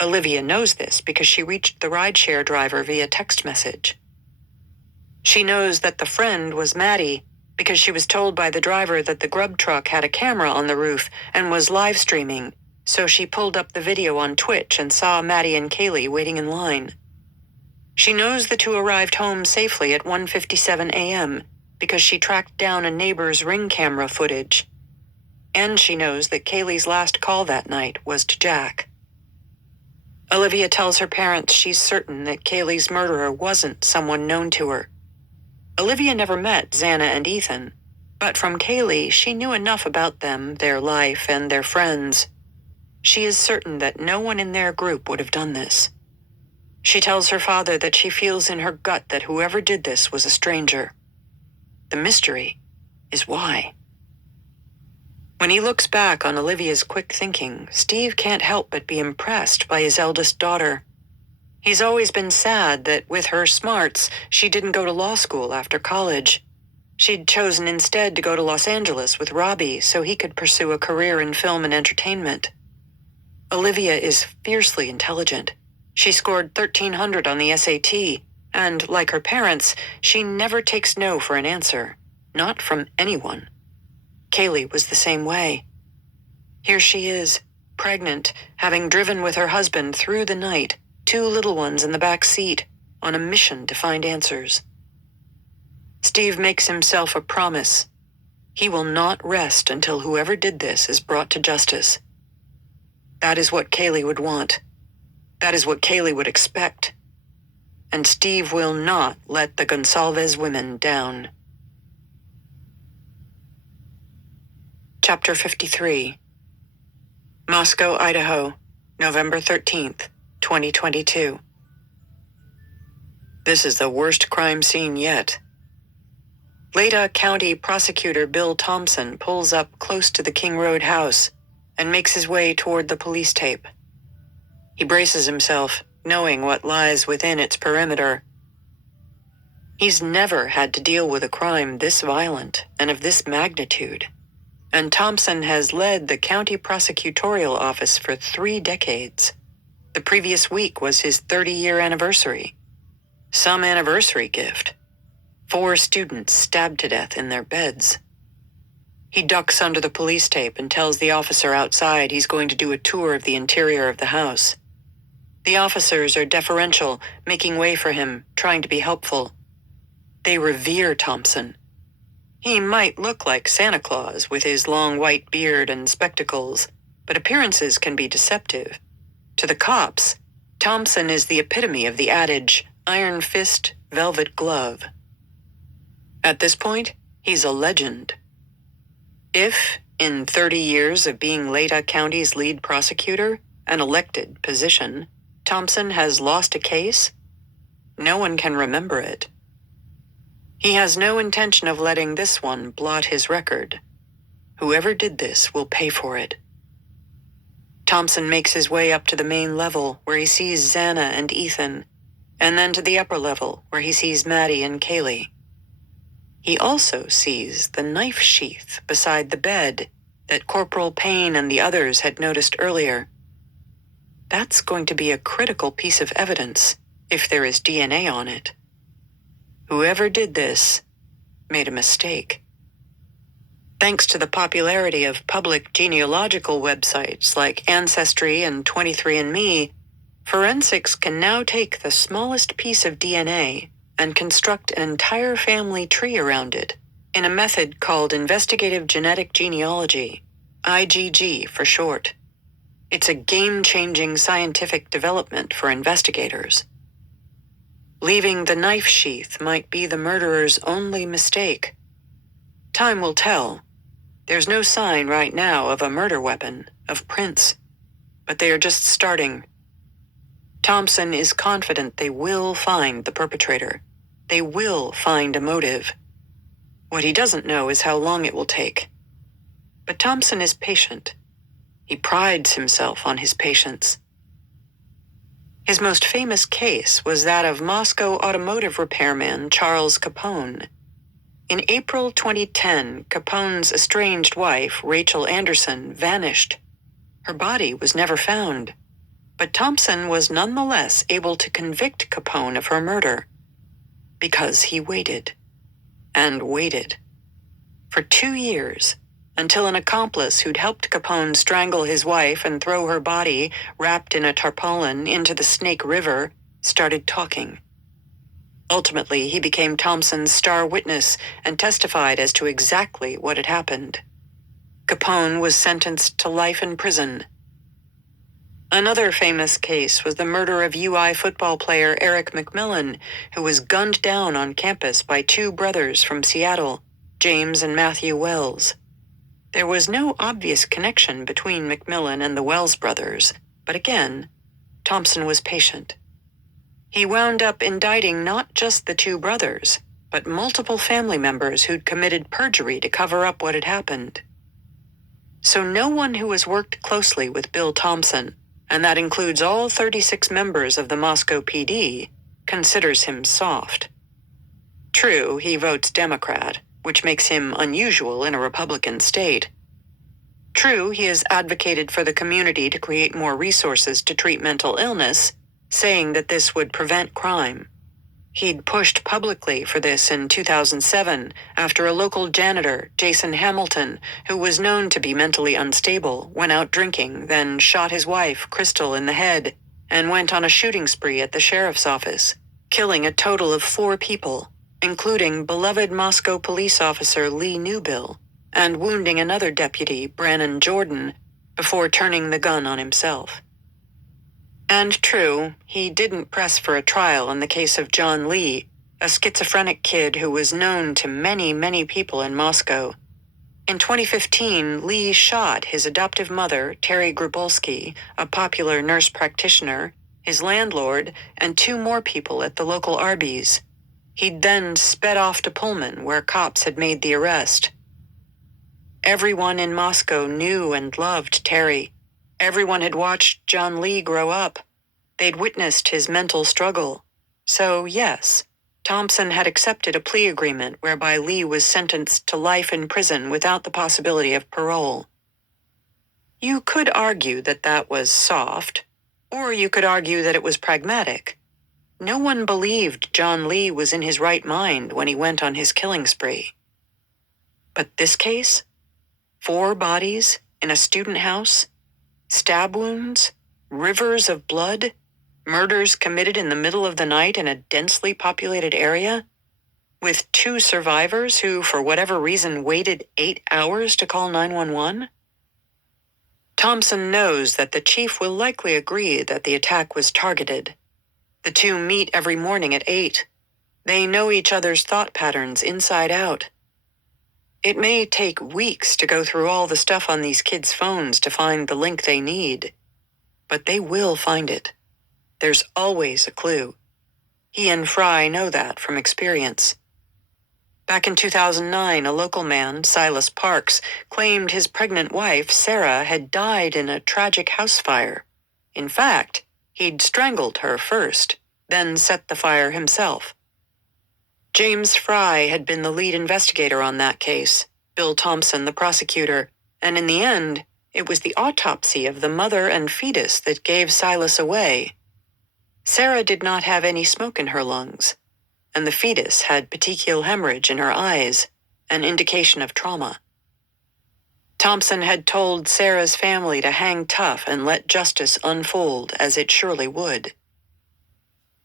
Olivia knows this because she reached the rideshare driver via text message. She knows that the friend was Maddie because she was told by the driver that the grub truck had a camera on the roof and was live streaming, so she pulled up the video on Twitch and saw Maddie and Kaylee waiting in line. She knows the 2 arrived home safely at 1:57 a.m. because she tracked down a neighbor's Ring camera footage. And she knows that Kaylee's last call that night was to Jack. Olivia tells her parents she's certain that Kaylee's murderer wasn't someone known to her. Olivia never met Xana and Ethan, but from Kaylee she knew enough about them, their life, and their friends. She is certain that no one in their group would have done this. She tells her father that she feels in her gut that whoever did this was a stranger. The mystery is why. When he looks back on Olivia's quick thinking, Steve can't help but be impressed by his eldest daughter. He's always been sad that with her smarts, she didn't go to law school after college. She'd chosen instead to go to Los Angeles with Robbie so he could pursue a career in film and entertainment. Olivia is fiercely intelligent. She scored 1,300 on the SAT, and, like her parents, she never takes no for an answer. Not from anyone. Kaylee was the same way. Here she is, pregnant, having driven with her husband through the night, 2 little ones in the back seat, on a mission to find answers. Steve makes himself a promise. He will not rest until whoever did this is brought to justice. That is what Kaylee would want. That is what Kaylee would expect. and Steve will not let the Gonsalves women down. Chapter 53. Moscow, Idaho, November 13th, 2022. This is the worst crime scene yet. Leda County Prosecutor Bill Thompson pulls up close to the King Road house and makes his way toward the police tape. He braces himself, knowing what lies within its perimeter. He's never had to deal with a crime this violent and of this magnitude, and Thompson has led the county prosecutorial office for 3 decades. The previous week was his 30-year anniversary. Some anniversary gift. 4 students stabbed to death in their beds. He ducks under the police tape and tells the officer outside he's going to do a tour of the interior of the house. The officers are deferential, making way for him, trying to be helpful. They revere Thompson. He might look like Santa Claus with his long white beard and spectacles, but appearances can be deceptive. To the cops, Thompson is the epitome of the adage, iron fist, velvet glove. At this point, he's a legend. If, in 30 years of being Leda County's lead prosecutor, an elected position, Thompson has lost a case, no one can remember it. He has no intention of letting this one blot his record. Whoever did this will pay for it. Thompson makes his way up to the main level where he sees Xana and Ethan, and then to the upper level where he sees Maddie and Kaylee. He also sees the knife sheath beside the bed that Corporal Payne and the others had noticed earlier. That's going to be a critical piece of evidence if there is DNA on it. Whoever did this made a mistake. Thanks to the popularity of public genealogical websites like Ancestry and 23andMe, forensics can now take the smallest piece of DNA and construct an entire family tree around it in a method called investigative genetic genealogy, IgG for short. It's a game-changing scientific development for investigators. Leaving the knife sheath might be the murderer's only mistake. Time will tell. There's no sign right now of a murder weapon, of prints, but they are just starting. Thompson is confident they will find the perpetrator. They will find a motive. What he doesn't know is how long it will take. But Thompson is patient. He prides himself on his patience. His most famous case was that of Moscow automotive repairman Charles Capone. In April 2010, Capone's estranged wife, Rachel Anderson, vanished. Her body was never found, but Thompson was nonetheless able to convict Capone of her murder because he waited and waited for 2 years until an accomplice who'd helped Capone strangle his wife and throw her body, wrapped in a tarpaulin, into the Snake River, started talking. Ultimately, he became Thompson's star witness and testified as to exactly what had happened. Capone was sentenced to life in prison. Another famous case was the murder of UI football player Eric McMillan, who was gunned down on campus by 2 brothers from Seattle, James and Matthew Wells. There was no obvious connection between McMillan and the Wells brothers, but again, Thompson was patient. He wound up indicting not just the 2 brothers, but multiple family members who'd committed perjury to cover up what had happened. So no one who has worked closely with Bill Thompson, and that includes all 36 members of the Moscow PD, considers him soft. True, he votes Democrat, which makes him unusual in a Republican state. True, he has advocated for the community to create more resources to treat mental illness, saying that this would prevent crime. He'd pushed publicly for this in 2007 after a local janitor, Jason Hamilton, who was known to be mentally unstable, went out drinking, then shot his wife, Crystal, in the head, and went on a shooting spree at the sheriff's office, killing a total of 4 people, including beloved Moscow police officer Lee Newbill, and wounding another deputy, Brannon Jordan, before turning the gun on himself. And true, he didn't press for a trial in the case of John Lee, a schizophrenic kid who was known to many, many people in Moscow. In 2015, Lee shot his adoptive mother, Terry Grabulski, a popular nurse practitioner, his landlord, and 2 more people at the local Arby's. He'd then sped off to Pullman, where cops had made the arrest. Everyone in Moscow knew and loved Terry. Everyone had watched John Lee grow up. They'd witnessed his mental struggle. So, yes, Thompson had accepted a plea agreement whereby Lee was sentenced to life in prison without the possibility of parole. You could argue that that was soft, or you could argue that it was pragmatic. No one believed John Lee was in his right mind when he went on his killing spree. But this case? 4 bodies in a student house? Stab wounds? Rivers of blood? Murders committed in the middle of the night in a densely populated area? With 2 survivors who, for whatever reason, waited 8 hours to call 911? Thompson knows that the chief will likely agree that the attack was targeted. The 2 meet every morning at 8. They know each other's thought patterns inside out. It may take weeks to go through all the stuff on these kids' phones to find the link they need, but they will find it. There's always a clue. He and Fry know that from experience. Back in 2009, a local man, Silas Parks, claimed his pregnant wife, Sarah, had died in a tragic house fire. In fact, he'd strangled her first, then set the fire himself. James Fry had been the lead investigator on that case, Bill Thompson the prosecutor, and in the end, it was the autopsy of the mother and fetus that gave Silas away. Sarah did not have any smoke in her lungs, and the fetus had petechial hemorrhage in her eyes, an indication of trauma. Thompson had told Sarah's family to hang tough and let justice unfold as it surely would.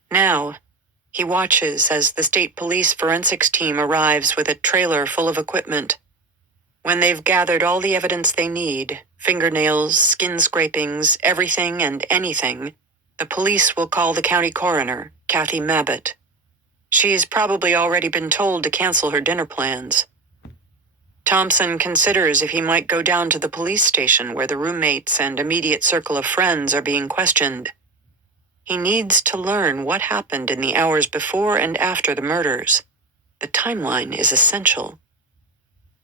Now, he watches as the state police forensics team arrives with a trailer full of equipment. When they've gathered all the evidence they need, fingernails, skin scrapings, everything and anything, the police will call the county coroner, Kathy Mabbitt. She's probably already been told to cancel her dinner plans. Thompson considers if he might go down to the police station where the roommates and immediate circle of friends are being questioned. He needs to learn what happened in the hours before and after the murders. The timeline is essential.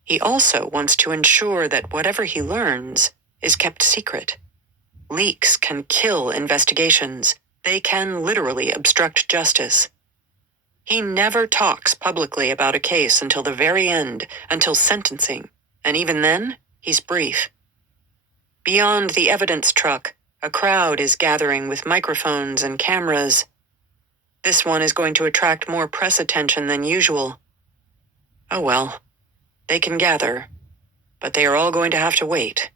He also wants to ensure that whatever he learns is kept secret. Leaks can kill investigations. They can literally obstruct justice. He never talks publicly about a case until the very end, until sentencing, and even then, he's brief. Beyond the evidence truck, a crowd is gathering with microphones and cameras. This one is going to attract more press attention than usual. Oh well, they can gather, but they are all going to have to wait.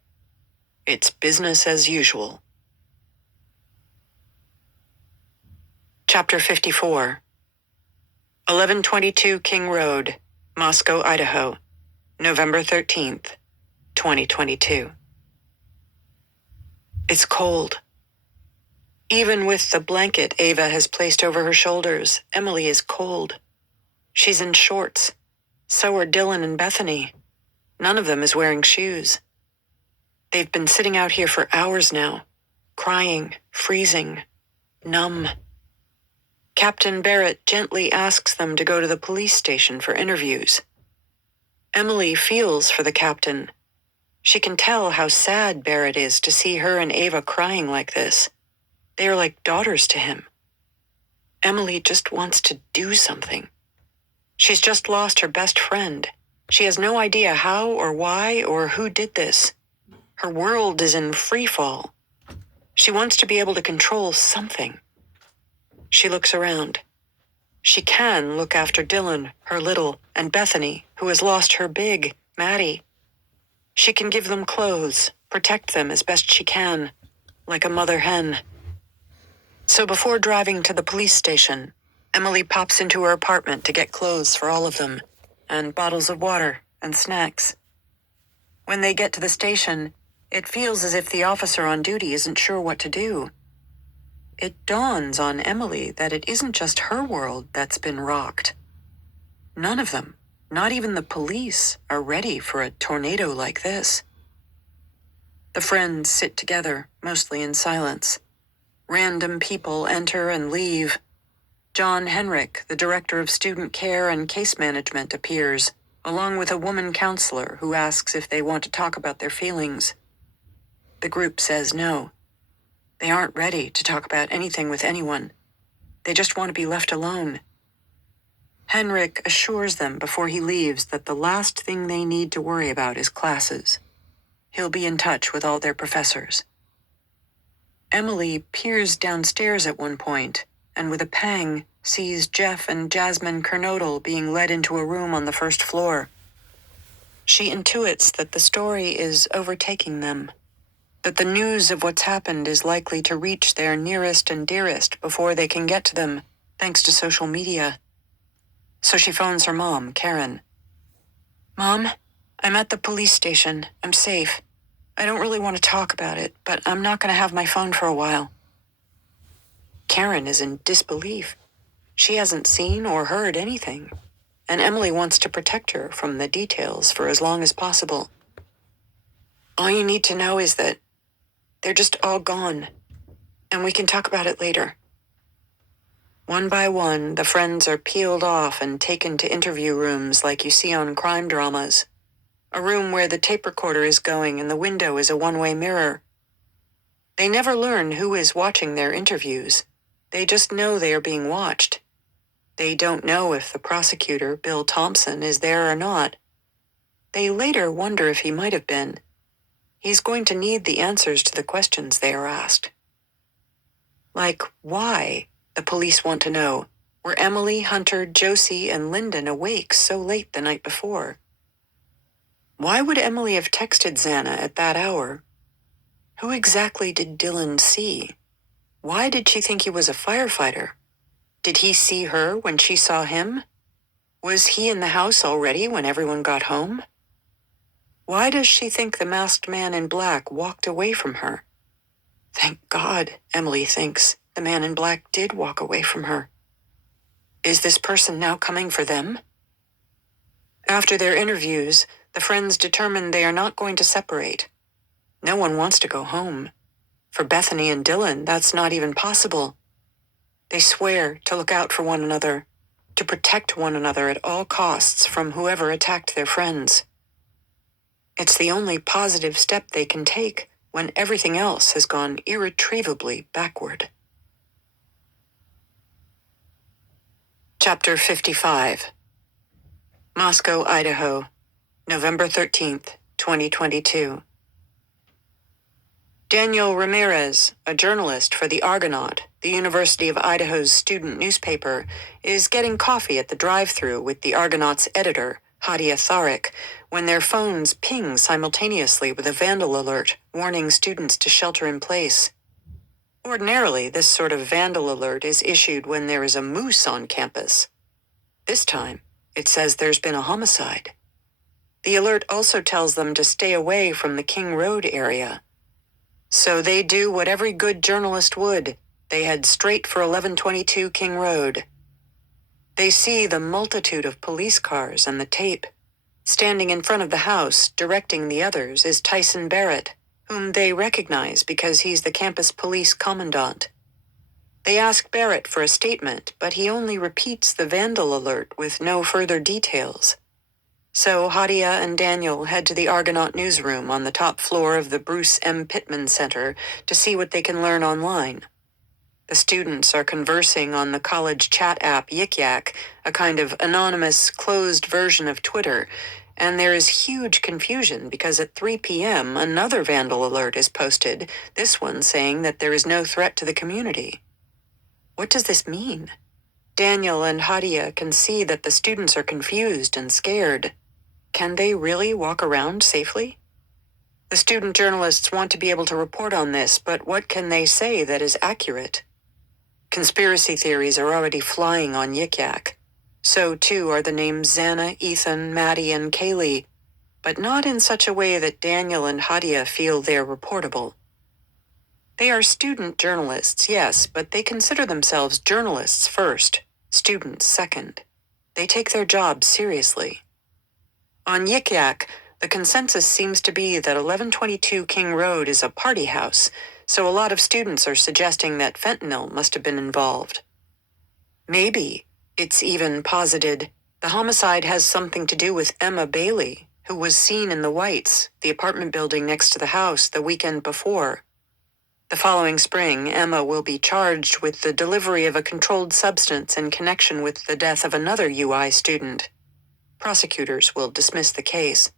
It's business as usual. Chapter 54. 1122 King Road, Moscow, Idaho, November 13th, 2022. It's cold. Even with the blanket Ava has placed over her shoulders, Emily is cold. She's in shorts. So are Dylan and Bethany. None of them is wearing shoes. They've been sitting out here for hours now, crying, freezing, numb. Captain Barrett gently asks them to go to the police station for interviews. Emily feels for the captain. She can tell how sad Barrett is to see her and Ava crying like this. They are like daughters to him. Emily just wants to do something. She's just lost her best friend. She has no idea how or why or who did this. Her world is in free fall. She wants to be able to control something. She looks around. She can look after Dylan, her little, and Bethany, who has lost her big, Maddie. She can give them clothes, protect them as best she can, like a mother hen. So before driving to the police station, Emily pops into her apartment to get clothes for all of them, and bottles of water and snacks. When they get to the station, it feels as if the officer on duty isn't sure what to do. it dawns on Emily that it isn't just her world that's been rocked. None of them, not even the police, are ready for a tornado like this. The friends sit together, mostly in silence. Random people enter and leave. John Henrik, the director of student care and case management, appears, along with a woman counselor who asks if they want to talk about their feelings. The group says no. They aren't ready to talk about anything with anyone. They just want to be left alone. Henrik assures them before he leaves that the last thing they need to worry about is classes. He'll be in touch with all their professors. Emily peers downstairs at one point, and with a pang, sees Jeff and Jasmine Kernodle being led into a room on the first floor. She intuits that the story is overtaking them, that the news of what's happened is likely to reach their nearest and dearest before they can get to them, thanks to social media. So she phones her mom, Karen. "Mom, I'm at the police station. I'm safe. I don't really want to talk about it, but I'm not going to have my phone for a while." Karen is in disbelief. She hasn't seen or heard anything, and Emily wants to protect her from the details for as long as possible. "All you need to know is that they're just all gone, and we can talk about it later." One by one, the friends are peeled off and taken to interview rooms like you see on crime dramas. A room where the tape recorder is going and the window is a one-way mirror. They never learn who is watching their interviews. They just know they are being watched. They don't know if the prosecutor, Bill Thompson, is there or not. They later wonder if he might have been. He's going to need the answers to the questions they are asked. Like, why, the police want to know, were Emily, Hunter, Josie, and Lyndon awake so late the night before? Why would Emily have texted Xana at that hour? Who exactly did Dylan see? Why did she think he was a firefighter? Did he see her when she saw him? Was he in the house already when everyone got home? Why does she think the masked man in black walked away from her? Thank God, Emily thinks, the man in black did walk away from her. Is this person now coming for them? After their interviews, the friends determine they are not going to separate. No one wants to go home. For Bethany and Dylan, that's not even possible. They swear to look out for one another, to protect one another at all costs from whoever attacked their friends. It's the only positive step they can take when everything else has gone irretrievably backward. Chapter 55. Moscow, Idaho, November 13th, 2022. Daniel Ramirez, a journalist for the Argonaut, the University of Idaho's student newspaper, is getting coffee at the drive-thru with the Argonaut's editor, Hadia Tharik, when their phones ping simultaneously with a vandal alert warning students to shelter in place. Ordinarily, this sort of vandal alert is issued when there is a moose on campus. This time, it says there's been a homicide. The alert also tells them to stay away from the King Road area. So they do what every good journalist would. They head straight for 1122 King Road. They see the multitude of police cars and the tape. Standing in front of the house, directing the others, is Tyson Barrett, whom they recognize because he's the campus police commandant. They ask Barrett for a statement, but he only repeats the vandal alert with no further details. So Hadia and Daniel head to the Argonaut newsroom on the top floor of the Bruce M. Pittman Center to see what they can learn online. The students are conversing on the college chat app Yik Yak, a kind of anonymous, closed version of Twitter, and there is huge confusion because at 3 p.m. another vandal alert is posted, this one saying that there is no threat to the community. What does this mean? Daniel and Hadia can see that the students are confused and scared. Can they really walk around safely? The student journalists want to be able to report on this, but what can they say that is accurate? Conspiracy theories are already flying on Yik Yak. So too are the names Xana, Ethan, Maddie, and Kaylee, but not in such a way that Daniel and Hadia feel they're reportable. They are student journalists, yes, but they consider themselves journalists first, students second. They take their job seriously. On Yik Yak, the consensus seems to be that 1122 King Road is a party house, so a lot of students are suggesting that fentanyl must have been involved. Maybe, it's even posited, the homicide has something to do with Emma Bailey, who was seen in the Whites, the apartment building next to the house, the weekend before. The following spring, Emma will be charged with the delivery of a controlled substance in connection with the death of another UI student. Prosecutors will dismiss the case.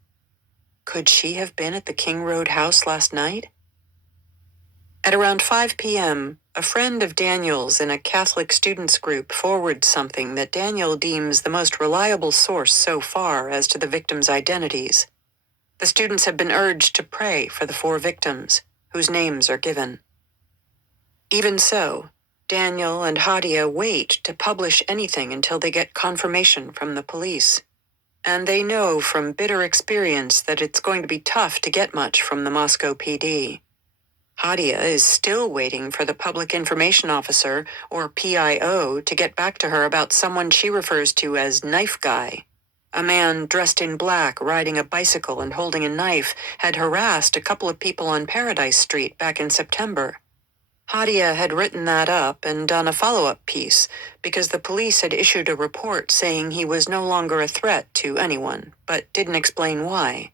Could she have been at the King Road house last night? At around 5 p.m., a friend of Daniel's in a Catholic students group forwards something that Daniel deems the most reliable source so far as to the victims' identities. The students have been urged to pray for the 4 victims, whose names are given. Even so, Daniel and Hadia wait to publish anything until they get confirmation from the police. And they know from bitter experience that it's going to be tough to get much from the Moscow PD. Hadia is still waiting for the Public Information Officer, or PIO, to get back to her about someone she refers to as Knife Guy. A man dressed in black, riding a bicycle and holding a knife, had harassed a couple of people on Paradise Street back in September. Hadia had written that up and done a follow-up piece because the police had issued a report saying he was no longer a threat to anyone, but didn't explain why.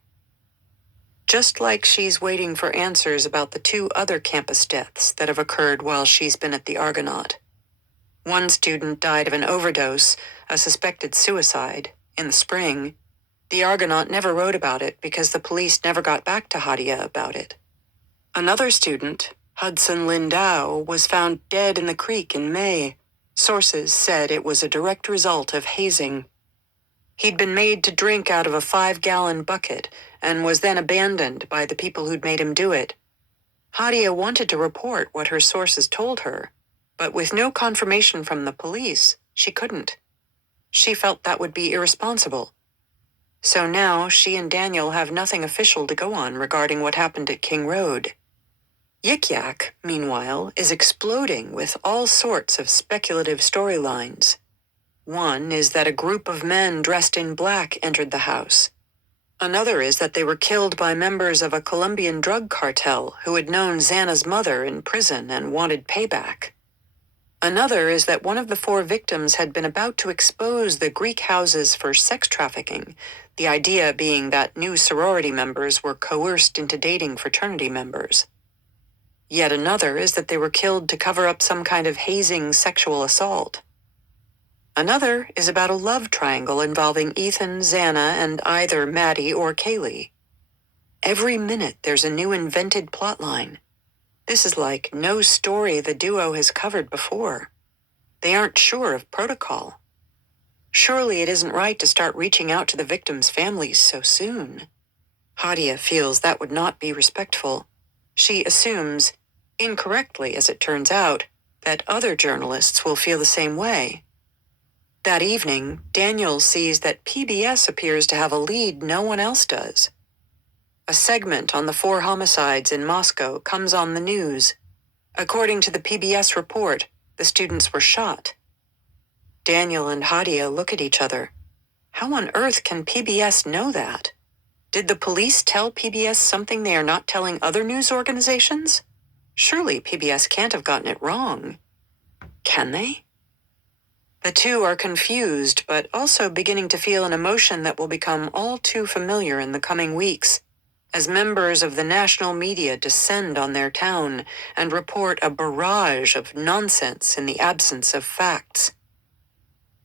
Just like she's waiting for answers about the 2 other campus deaths that have occurred while she's been at the Argonaut. One student died of an overdose, a suspected suicide, in the spring. The Argonaut never wrote about it because the police never got back to Hadia about it. Another student, Hudson Lindau, was found dead in the creek in May. Sources said it was a direct result of hazing. He'd been made to drink out of a 5-gallon bucket and was then abandoned by the people who'd made him do it. Hadia wanted to report what her sources told her, but with no confirmation from the police, she couldn't. She felt that would be irresponsible. So now she and Daniel have nothing official to go on regarding what happened at King Road. Yik Yak, meanwhile, is exploding with all sorts of speculative storylines. One is that a group of men dressed in black entered the house. Another is that they were killed by members of a Colombian drug cartel who had known Xana's mother in prison and wanted payback. Another is that one of the 4 victims had been about to expose the Greek houses for sex trafficking, the idea being that new sorority members were coerced into dating fraternity members. Yet another is that they were killed to cover up some kind of hazing sexual assault. Another is about a love triangle involving Ethan, Xana, and either Maddie or Kaylee. Every minute there's a new invented plotline. This is like no story the duo has covered before. They aren't sure of protocol. Surely it isn't right to start reaching out to the victims' families so soon. Hadia feels that would not be respectful. She assumes, incorrectly as it turns out, that other journalists will feel the same way. That evening, Daniel sees that PBS appears to have a lead no one else does. A segment on the 4 homicides in Moscow comes on the news. According to the PBS report, the students were shot. Daniel and Hadia look at each other. How on earth can PBS know that? Did the police tell PBS something they are not telling other news organizations? Surely PBS can't have gotten it wrong. Can they? The 2 are confused, but also beginning to feel an emotion that will become all too familiar in the coming weeks, as members of the national media descend on their town and report a barrage of nonsense in the absence of facts.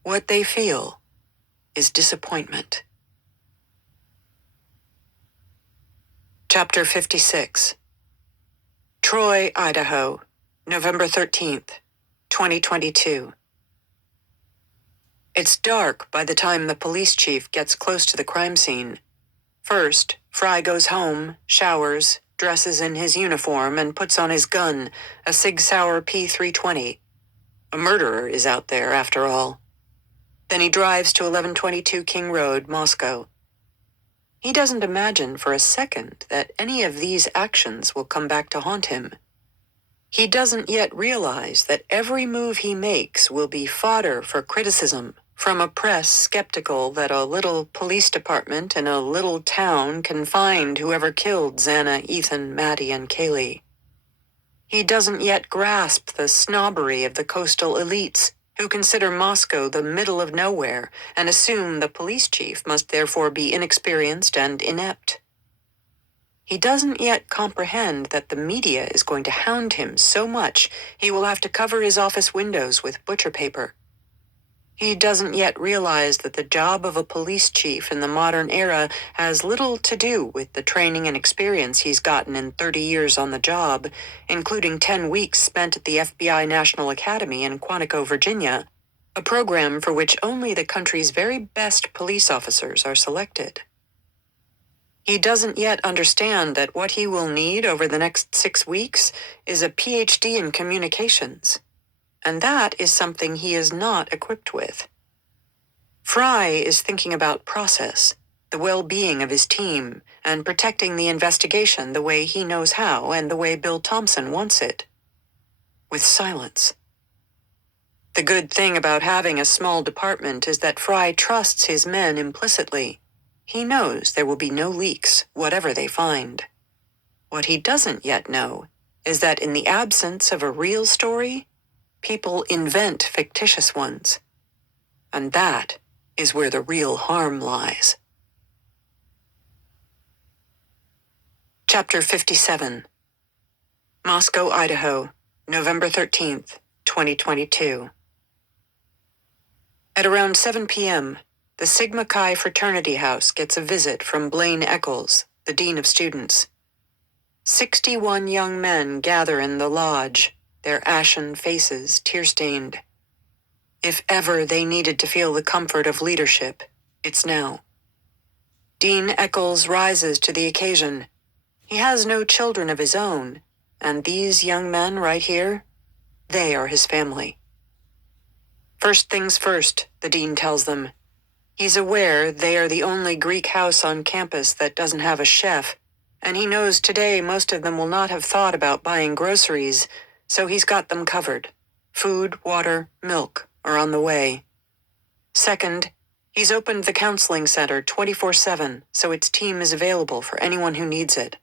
What they feel is disappointment. Chapter 56. Troy, Idaho, November 13th, 2022. It's dark by the time the police chief gets close to the crime scene. First, Fry goes home, showers, dresses in his uniform, and puts on his gun, a Sig Sauer P320. A murderer is out there, after all. Then he drives to 1122 King Road, Moscow. He doesn't imagine for a second that any of these actions will come back to haunt him. He doesn't yet realize that every move he makes will be fodder for criticism from a press skeptical that a little police department in a little town can find whoever killed Xana, Ethan, Maddie, and Kaylee. He doesn't yet grasp the snobbery of the coastal elites who consider Moscow the middle of nowhere and assume the police chief must therefore be inexperienced and inept. He doesn't yet comprehend that the media is going to hound him so much he will have to cover his office windows with butcher paper. He doesn't yet realize that the job of a police chief in the modern era has little to do with the training and experience he's gotten in 30 years on the job, including 10 weeks spent at the FBI National Academy in Quantico, Virginia, a program for which only the country's very best police officers are selected. He doesn't yet understand that what he will need over the next 6 weeks is a PhD in communications. And that is something he is not equipped with. Fry is thinking about process, the well-being of his team, and protecting the investigation the way he knows how and the way Bill Thompson wants it. With silence. The good thing about having a small department is that Fry trusts his men implicitly. He knows there will be no leaks, whatever they find. What he doesn't yet know is that in the absence of a real story, people invent fictitious ones. And that is where the real harm lies. Chapter 57. Moscow, Idaho, November 13th, 2022. At around 7 p.m., the Sigma Chi fraternity house gets a visit from Blaine Eccles, the dean of students. 61 young men gather in the lodge, their ashen faces tear-stained. If ever they needed to feel the comfort of leadership, it's now. Dean Eccles rises to the occasion. He has no children of his own, and these young men right here, they are his family. First things first, the dean tells them. He's aware they are the only Greek house on campus that doesn't have a chef, and he knows today most of them will not have thought about buying groceries, so he's got them covered. Food, water, milk are on the way. Second, he's opened the counseling center 24/7, so its team is available for anyone who needs it.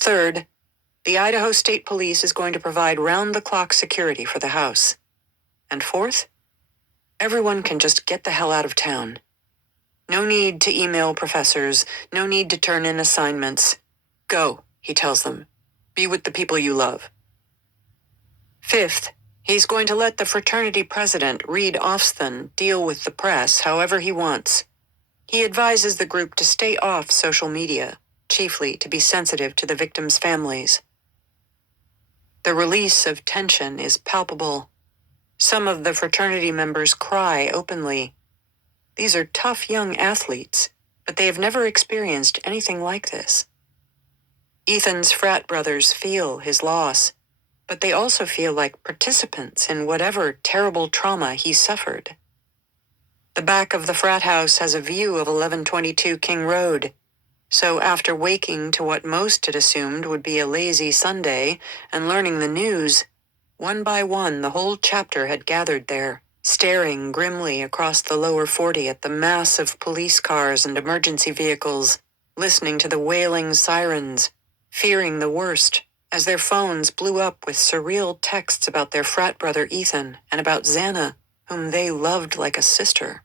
Third, the Idaho State Police is going to provide round-the-clock security for the house. And fourth, everyone can just get the hell out of town. No need to email professors, no need to turn in assignments. Go, he tells them. Be with the people you love. Fifth, he's going to let the fraternity president, Reed Offston, deal with the press however he wants. He advises the group to stay off social media, chiefly to be sensitive to the victims' families. The release of tension is palpable. Some of the fraternity members cry openly. These are tough young athletes, but they have never experienced anything like this. Ethan's frat brothers feel his loss, but they also feel like participants in whatever terrible trauma he suffered. The back of the frat house has a view of 1122 King Road, so after waking to what most had assumed would be a lazy Sunday and learning the news, one by one the whole chapter had gathered there, staring grimly across the lower 40 at the mass of police cars and emergency vehicles, listening to the wailing sirens, fearing the worst, as their phones blew up with surreal texts about their frat brother Ethan and about Xana, whom they loved like a sister.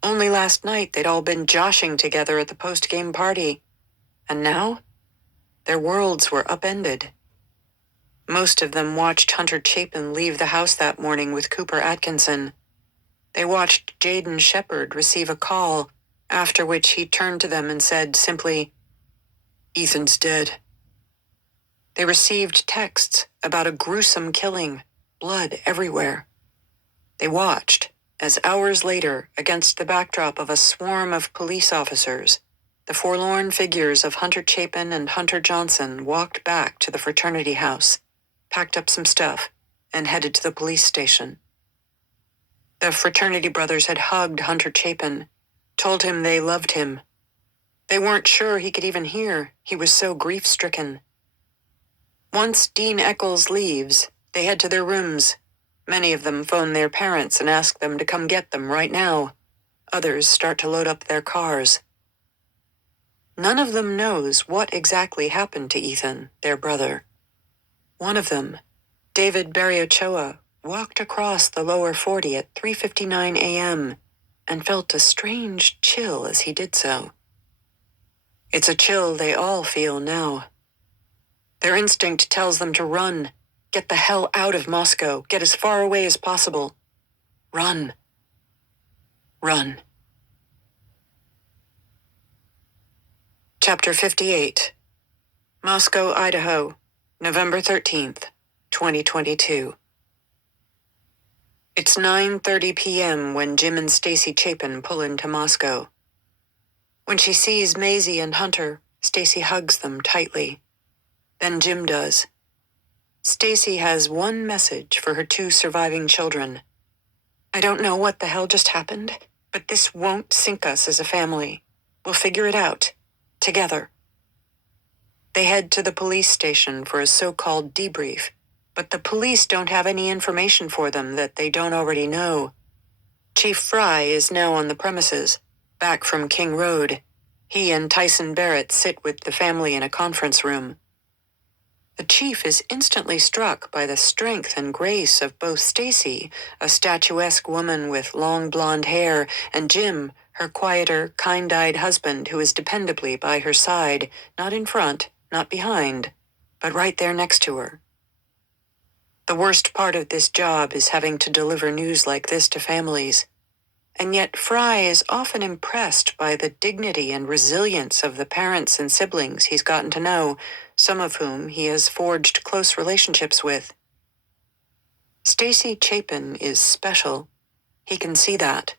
Only last night they'd all been joshing together at the post-game party, and now their worlds were upended. Most of them watched Hunter Chapin leave the house that morning with Cooper Atkinson. They watched Jaden Shepard receive a call, after which he turned to them and said simply, "Ethan's dead." They received texts about a gruesome killing, blood everywhere. They watched as hours later, against the backdrop of a swarm of police officers, the forlorn figures of Hunter Chapin and Hunter Johnson walked back to the fraternity house, packed up some stuff, and headed to the police station. The fraternity brothers had hugged Hunter Chapin, told him they loved him. They weren't sure he could even hear, he was so grief-stricken. Once Dean Eccles leaves, they head to their rooms. Many of them phone their parents and ask them to come get them right now. Others start to load up their cars. None of them knows what exactly happened to Ethan, their brother. One of them, David Barriochoa, walked across the lower 40 at 3:59 a.m. and felt a strange chill as he did so. It's a chill they all feel now. Their instinct tells them to run, get the hell out of Moscow, get as far away as possible. Run. Run. Chapter 58. Moscow, Idaho, November 13th, 2022. It's 9:30 p.m. when Jim and Stacy Chapin pull into Moscow. When she sees Maisie and Hunter, Stacy hugs them tightly. Then Jim does. Stacy has one message for her two surviving children. I don't know what the hell just happened, but this won't sink us as a family. We'll figure it out. Together. They head to the police station for a so-called debrief, but the police don't have any information for them that they don't already know. Chief Fry is now on the premises, back from King Road. He and Tyson Barrett sit with the family in a conference room. The chief is instantly struck by the strength and grace of both Stacy, a statuesque woman with long blonde hair, and Jim, her quieter, kind-eyed husband who is dependably by her side, not in front, not behind, but right there next to her. The worst part of this job is having to deliver news like this to families. And yet Fry is often impressed by the dignity and resilience of the parents and siblings he's gotten to know, some of whom he has forged close relationships with. Stacy Chapin is special. He can see that.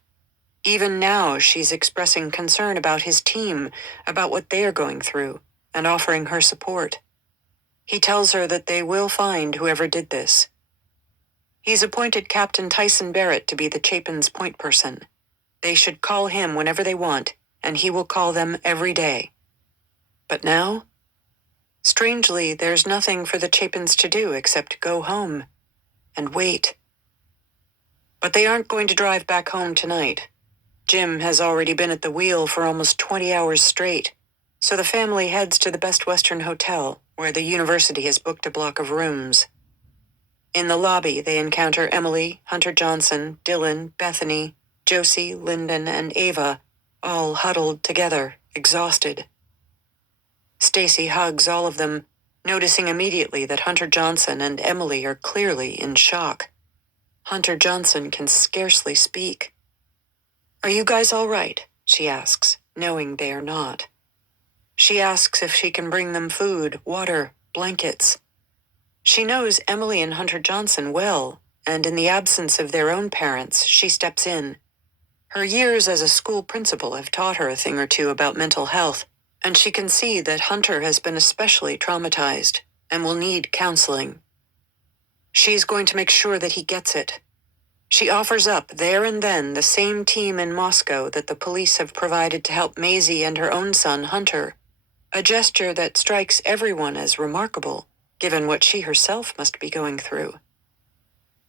Even now, she's expressing concern about his team, about what they are going through, and offering her support. He tells her that they will find whoever did this. He's appointed Captain Tyson Barrett to be the Chapin's point person. They should call him whenever they want, and he will call them every day. But now? Strangely, there's nothing for the Chapins to do except go home and wait. But they aren't going to drive back home tonight. Jim has already been at the wheel for almost 20 hours straight, so the family heads to the Best Western Hotel, where the university has booked a block of rooms. In the lobby, they encounter Emily, Hunter Johnson, Dylan, Bethany, Josie, Lyndon, and Ava, all huddled together, exhausted. Stacy hugs all of them, noticing immediately that Hunter Johnson and Emily are clearly in shock. Hunter Johnson can scarcely speak. Are you guys all right? She asks, knowing they are not. She asks if she can bring them food, water, blankets. She knows Emily and Hunter Johnson well, and in the absence of their own parents, she steps in. Her years as a school principal have taught her a thing or two about mental health, and she can see that Hunter has been especially traumatized and will need counseling. She's going to make sure that he gets it. She offers up there and then the same team in Moscow that the police have provided to help Maisie and her own son, Hunter, a gesture that strikes everyone as remarkable, given what she herself must be going through.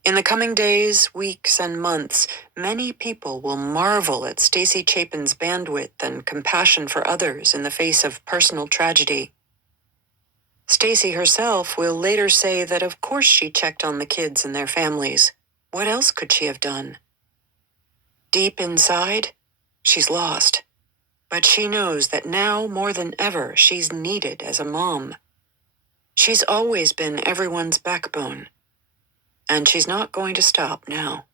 In the coming days, weeks, and months, many people will marvel at Stacy Chapin's bandwidth and compassion for others in the face of personal tragedy. Stacy herself will later say that of course she checked on the kids and their families. What else could she have done? Deep inside, she's lost. But she knows that now more than ever she's needed as a mom. She's always been everyone's backbone. And she's not going to stop now.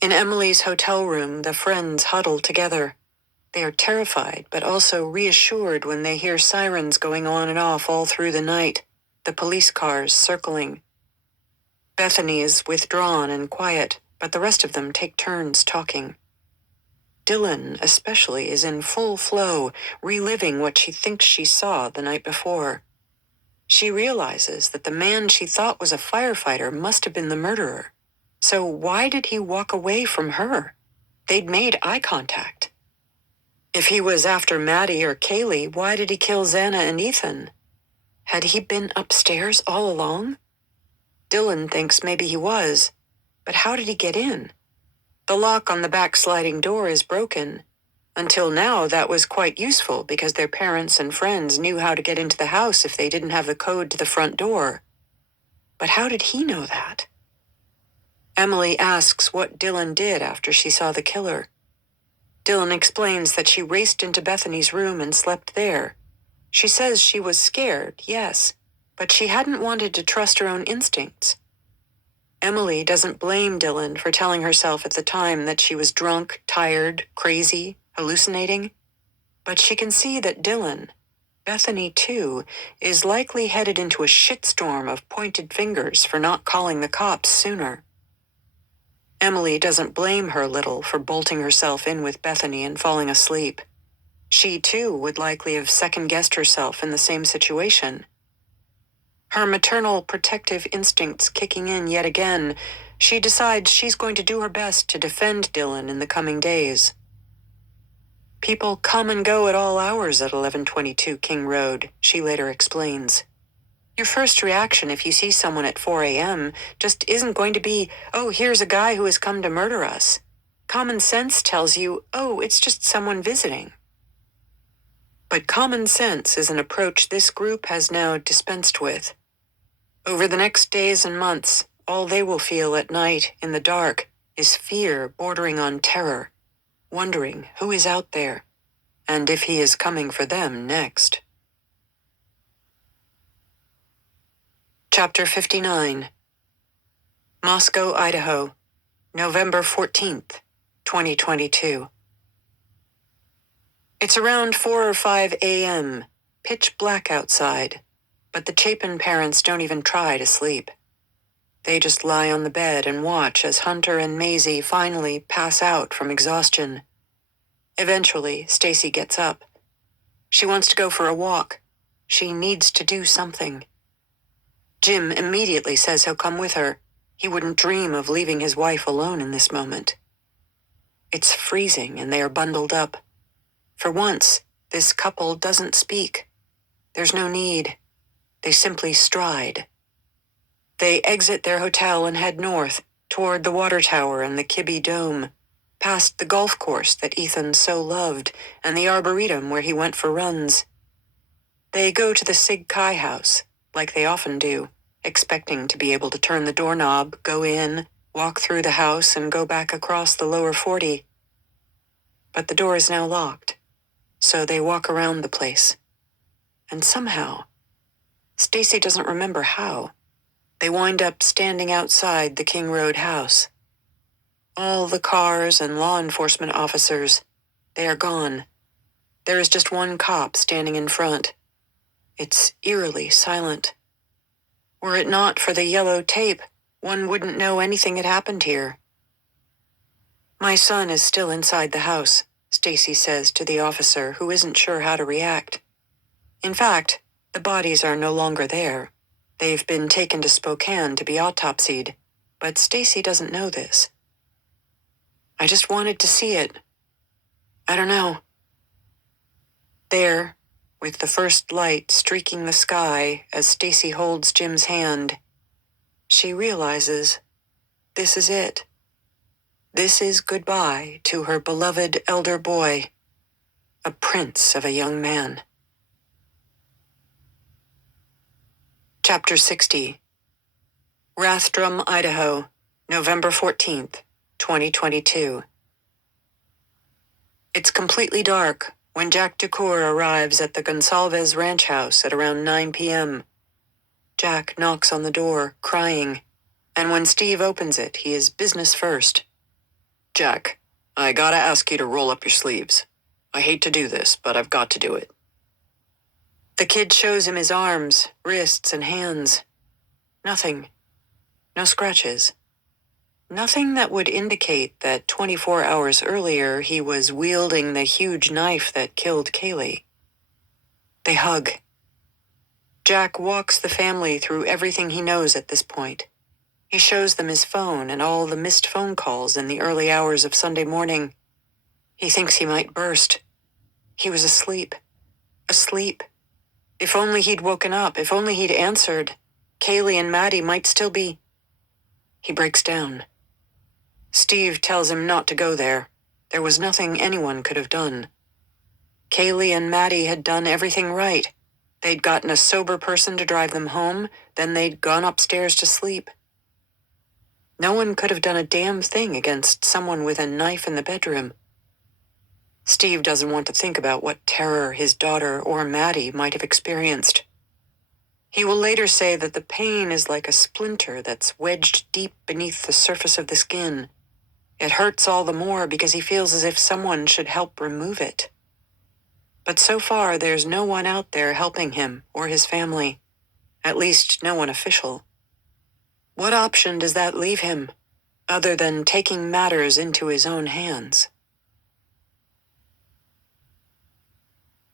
In Emily's hotel room, the friends huddle together. They are terrified, but also reassured when they hear sirens going on and off all through the night, the police cars circling. Bethany is withdrawn and quiet, but the rest of them take turns talking. Dylan, especially, is in full flow, reliving what she thinks she saw the night before. She realizes that the man she thought was a firefighter must have been the murderer. So why did he walk away from her? They'd made eye contact. If he was after Maddie or Kaylee, why did he kill Xana and Ethan? Had he been upstairs all along? Dylan thinks maybe he was, but how did he get in? The lock on the back sliding door is broken. Until now, that was quite useful because their parents and friends knew how to get into the house if they didn't have the code to the front door. But how did he know that? Emily asks what Dylan did after she saw the killer. Dylan explains that she raced into Bethany's room and slept there. She says she was scared, yes, but she hadn't wanted to trust her own instincts. Emily doesn't blame Dylan for telling herself at the time that she was drunk, tired, crazy, hallucinating. But she can see that Dylan, Bethany too, is likely headed into a shitstorm of pointed fingers for not calling the cops sooner. Emily doesn't blame her little for bolting herself in with Bethany and falling asleep. She too would likely have second-guessed herself in the same situation. Her maternal protective instincts kicking in yet again, she decides she's going to do her best to defend Dylan in the coming days. People come and go at all hours at 1122 King Road, she later explains. Your first reaction if you see someone at 4 a.m. just isn't going to be, oh, here's a guy who has come to murder us. Common sense tells you, oh, it's just someone visiting. But common sense is an approach this group has now dispensed with. Over the next days and months, all they will feel at night in the dark is fear bordering on terror, wondering who is out there, and if he is coming for them next. Chapter 59. Moscow, Idaho, November 14th, 2022. It's around 4 or 5 a.m., pitch black outside, but the Chapin parents don't even try to sleep. They just lie on the bed and watch as Hunter and Maisie finally pass out from exhaustion. Eventually, Stacy gets up. She wants to go for a walk. She needs to do something. Jim immediately says he'll come with her. He wouldn't dream of leaving his wife alone in this moment. It's freezing and they are bundled up. For once, this couple doesn't speak. There's no need. They simply stride. They exit their hotel and head north, toward the water tower and the Kibbe Dome, past the golf course that Ethan so loved and the arboretum where he went for runs. They go to the Sig Kai house, like they often do, expecting to be able to turn the doorknob, go in, walk through the house, and go back across the lower 40. But the door is now locked, so they walk around the place. And somehow, Stacy doesn't remember how, they wind up standing outside the King Road house. All the cars and law enforcement officers, they are gone. There is just one cop standing in front. It's eerily silent. Were it not for the yellow tape, one wouldn't know anything had happened here. My son is still inside the house, Stacy says to the officer who isn't sure how to react. In fact, the bodies are no longer there. They've been taken to Spokane to be autopsied, but Stacy doesn't know this. I just wanted to see it. I don't know. There, with the first light streaking the sky as Stacy holds Jim's hand, she realizes this is it. This is goodbye to her beloved elder boy, a prince of a young man. Chapter 60. Rathdrum, Idaho, November 14th, 2022. It's completely dark when Jack DeCour arrives at the Gonsalves Ranch House at around 9 p.m. Jack knocks on the door, crying, and when Steve opens it, he is business first. Jack, I gotta ask you to roll up your sleeves. I hate to do this, but I've got to do it. The kid shows him his arms, wrists, and hands. Nothing. No scratches. Nothing that would indicate that 24 hours earlier he was wielding the huge knife that killed Kaylee. They hug. Jack walks the family through everything he knows at this point. He shows them his phone and all the missed phone calls in the early hours of Sunday morning. He thinks he might burst. He was asleep. Asleep. If only he'd woken up, if only he'd answered, Kaylee and Maddie might still be... He breaks down. Steve tells him not to go there. There was nothing anyone could have done. Kaylee and Maddie had done everything right. They'd gotten a sober person to drive them home, then they'd gone upstairs to sleep. No one could have done a damn thing against someone with a knife in the bedroom. Steve doesn't want to think about what terror his daughter or Maddie might have experienced. He will later say that the pain is like a splinter that's wedged deep beneath the surface of the skin. It hurts all the more because he feels as if someone should help remove it. But so far, there's no one out there helping him or his family. At least, no one official. What option does that leave him, other than taking matters into his own hands?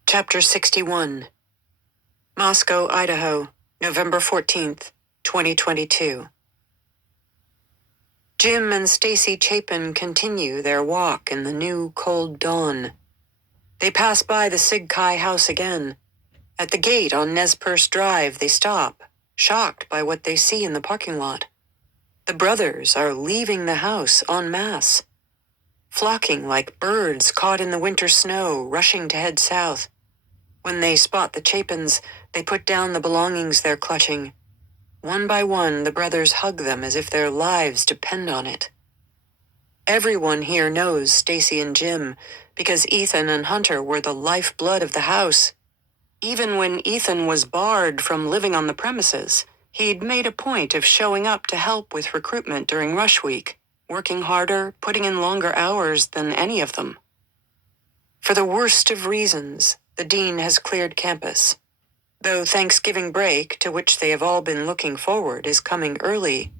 Chapter 61. Moscow, Idaho, November 14th, 2022. Jim and Stacy Chapin continue their walk in the new, cold dawn. They pass by the Sig Kai house again. At the gate on Nez Perce Drive, they stop, shocked by what they see in the parking lot. The brothers are leaving the house en masse, flocking like birds caught in the winter snow, rushing to head south. When they spot the Chapins, they put down the belongings they're clutching. One by one, the brothers hug them as if their lives depend on it. Everyone here knows Stacy and Jim, because Ethan and Hunter were the lifeblood of the house. Even when Ethan was barred from living on the premises, he'd made a point of showing up to help with recruitment during rush week, working harder, putting in longer hours than any of them. For the worst of reasons, the dean has cleared campus. Though Thanksgiving break, to which they have all been looking forward, is coming early,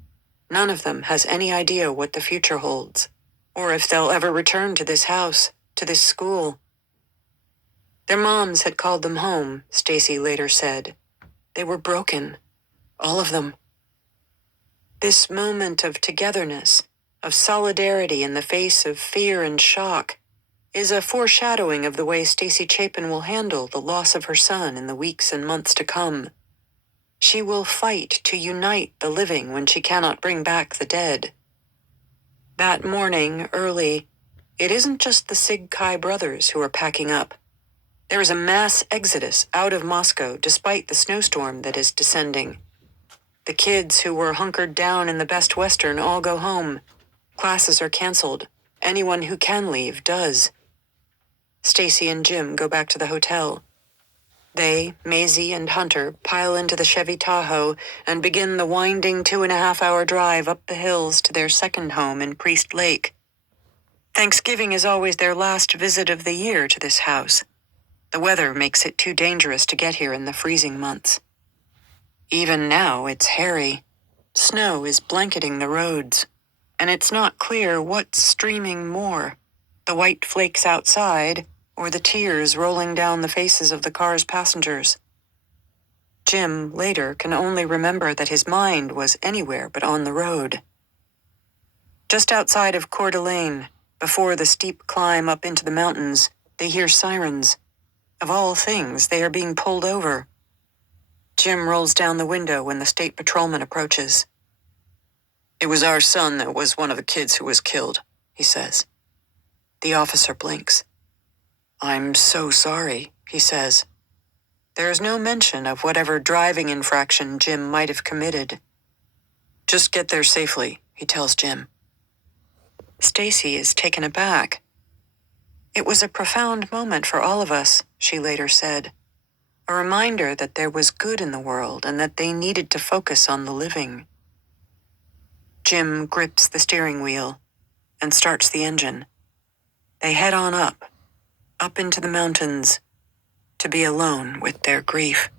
none of them has any idea what the future holds, or if they'll ever return to this house, to this school. Their moms had called them home, Stacy later said. They were broken, all of them. This moment of togetherness, of solidarity in the face of fear and shock, is a foreshadowing of the way Stacy Chapin will handle the loss of her son in the weeks and months to come. She will fight to unite the living when she cannot bring back the dead. That morning, early, it isn't just the Sig Kai brothers who are packing up. There is a mass exodus out of Moscow despite the snowstorm that is descending. The kids who were hunkered down in the Best Western all go home. Classes are canceled. Anyone who can leave does. Stacy and Jim go back to the hotel. They, Maisie and Hunter, pile into the Chevy Tahoe and begin the winding 2.5-hour drive up the hills to their second home in Priest Lake. Thanksgiving is always their last visit of the year to this house. The weather makes it too dangerous to get here in the freezing months. Even now, it's hairy. Snow is blanketing the roads, and it's not clear what's streaming more, the white flakes outside or the tears rolling down the faces of the car's passengers. Jim, later, can only remember that his mind was anywhere but on the road. Just outside of Coeur d'Alene, before the steep climb up into the mountains, they hear sirens. Of all things, they are being pulled over. Jim rolls down the window when the state patrolman approaches. "It was our son that was one of the kids who was killed," he says. The officer blinks. "I'm so sorry," he says. There is no mention of whatever driving infraction Jim might have committed. "Just get there safely," he tells Jim. Stacy is taken aback. "It was a profound moment for all of us," she later said. A reminder that there was good in the world and that they needed to focus on the living. Jim grips the steering wheel and starts the engine. They head on up into the mountains, to be alone with their grief.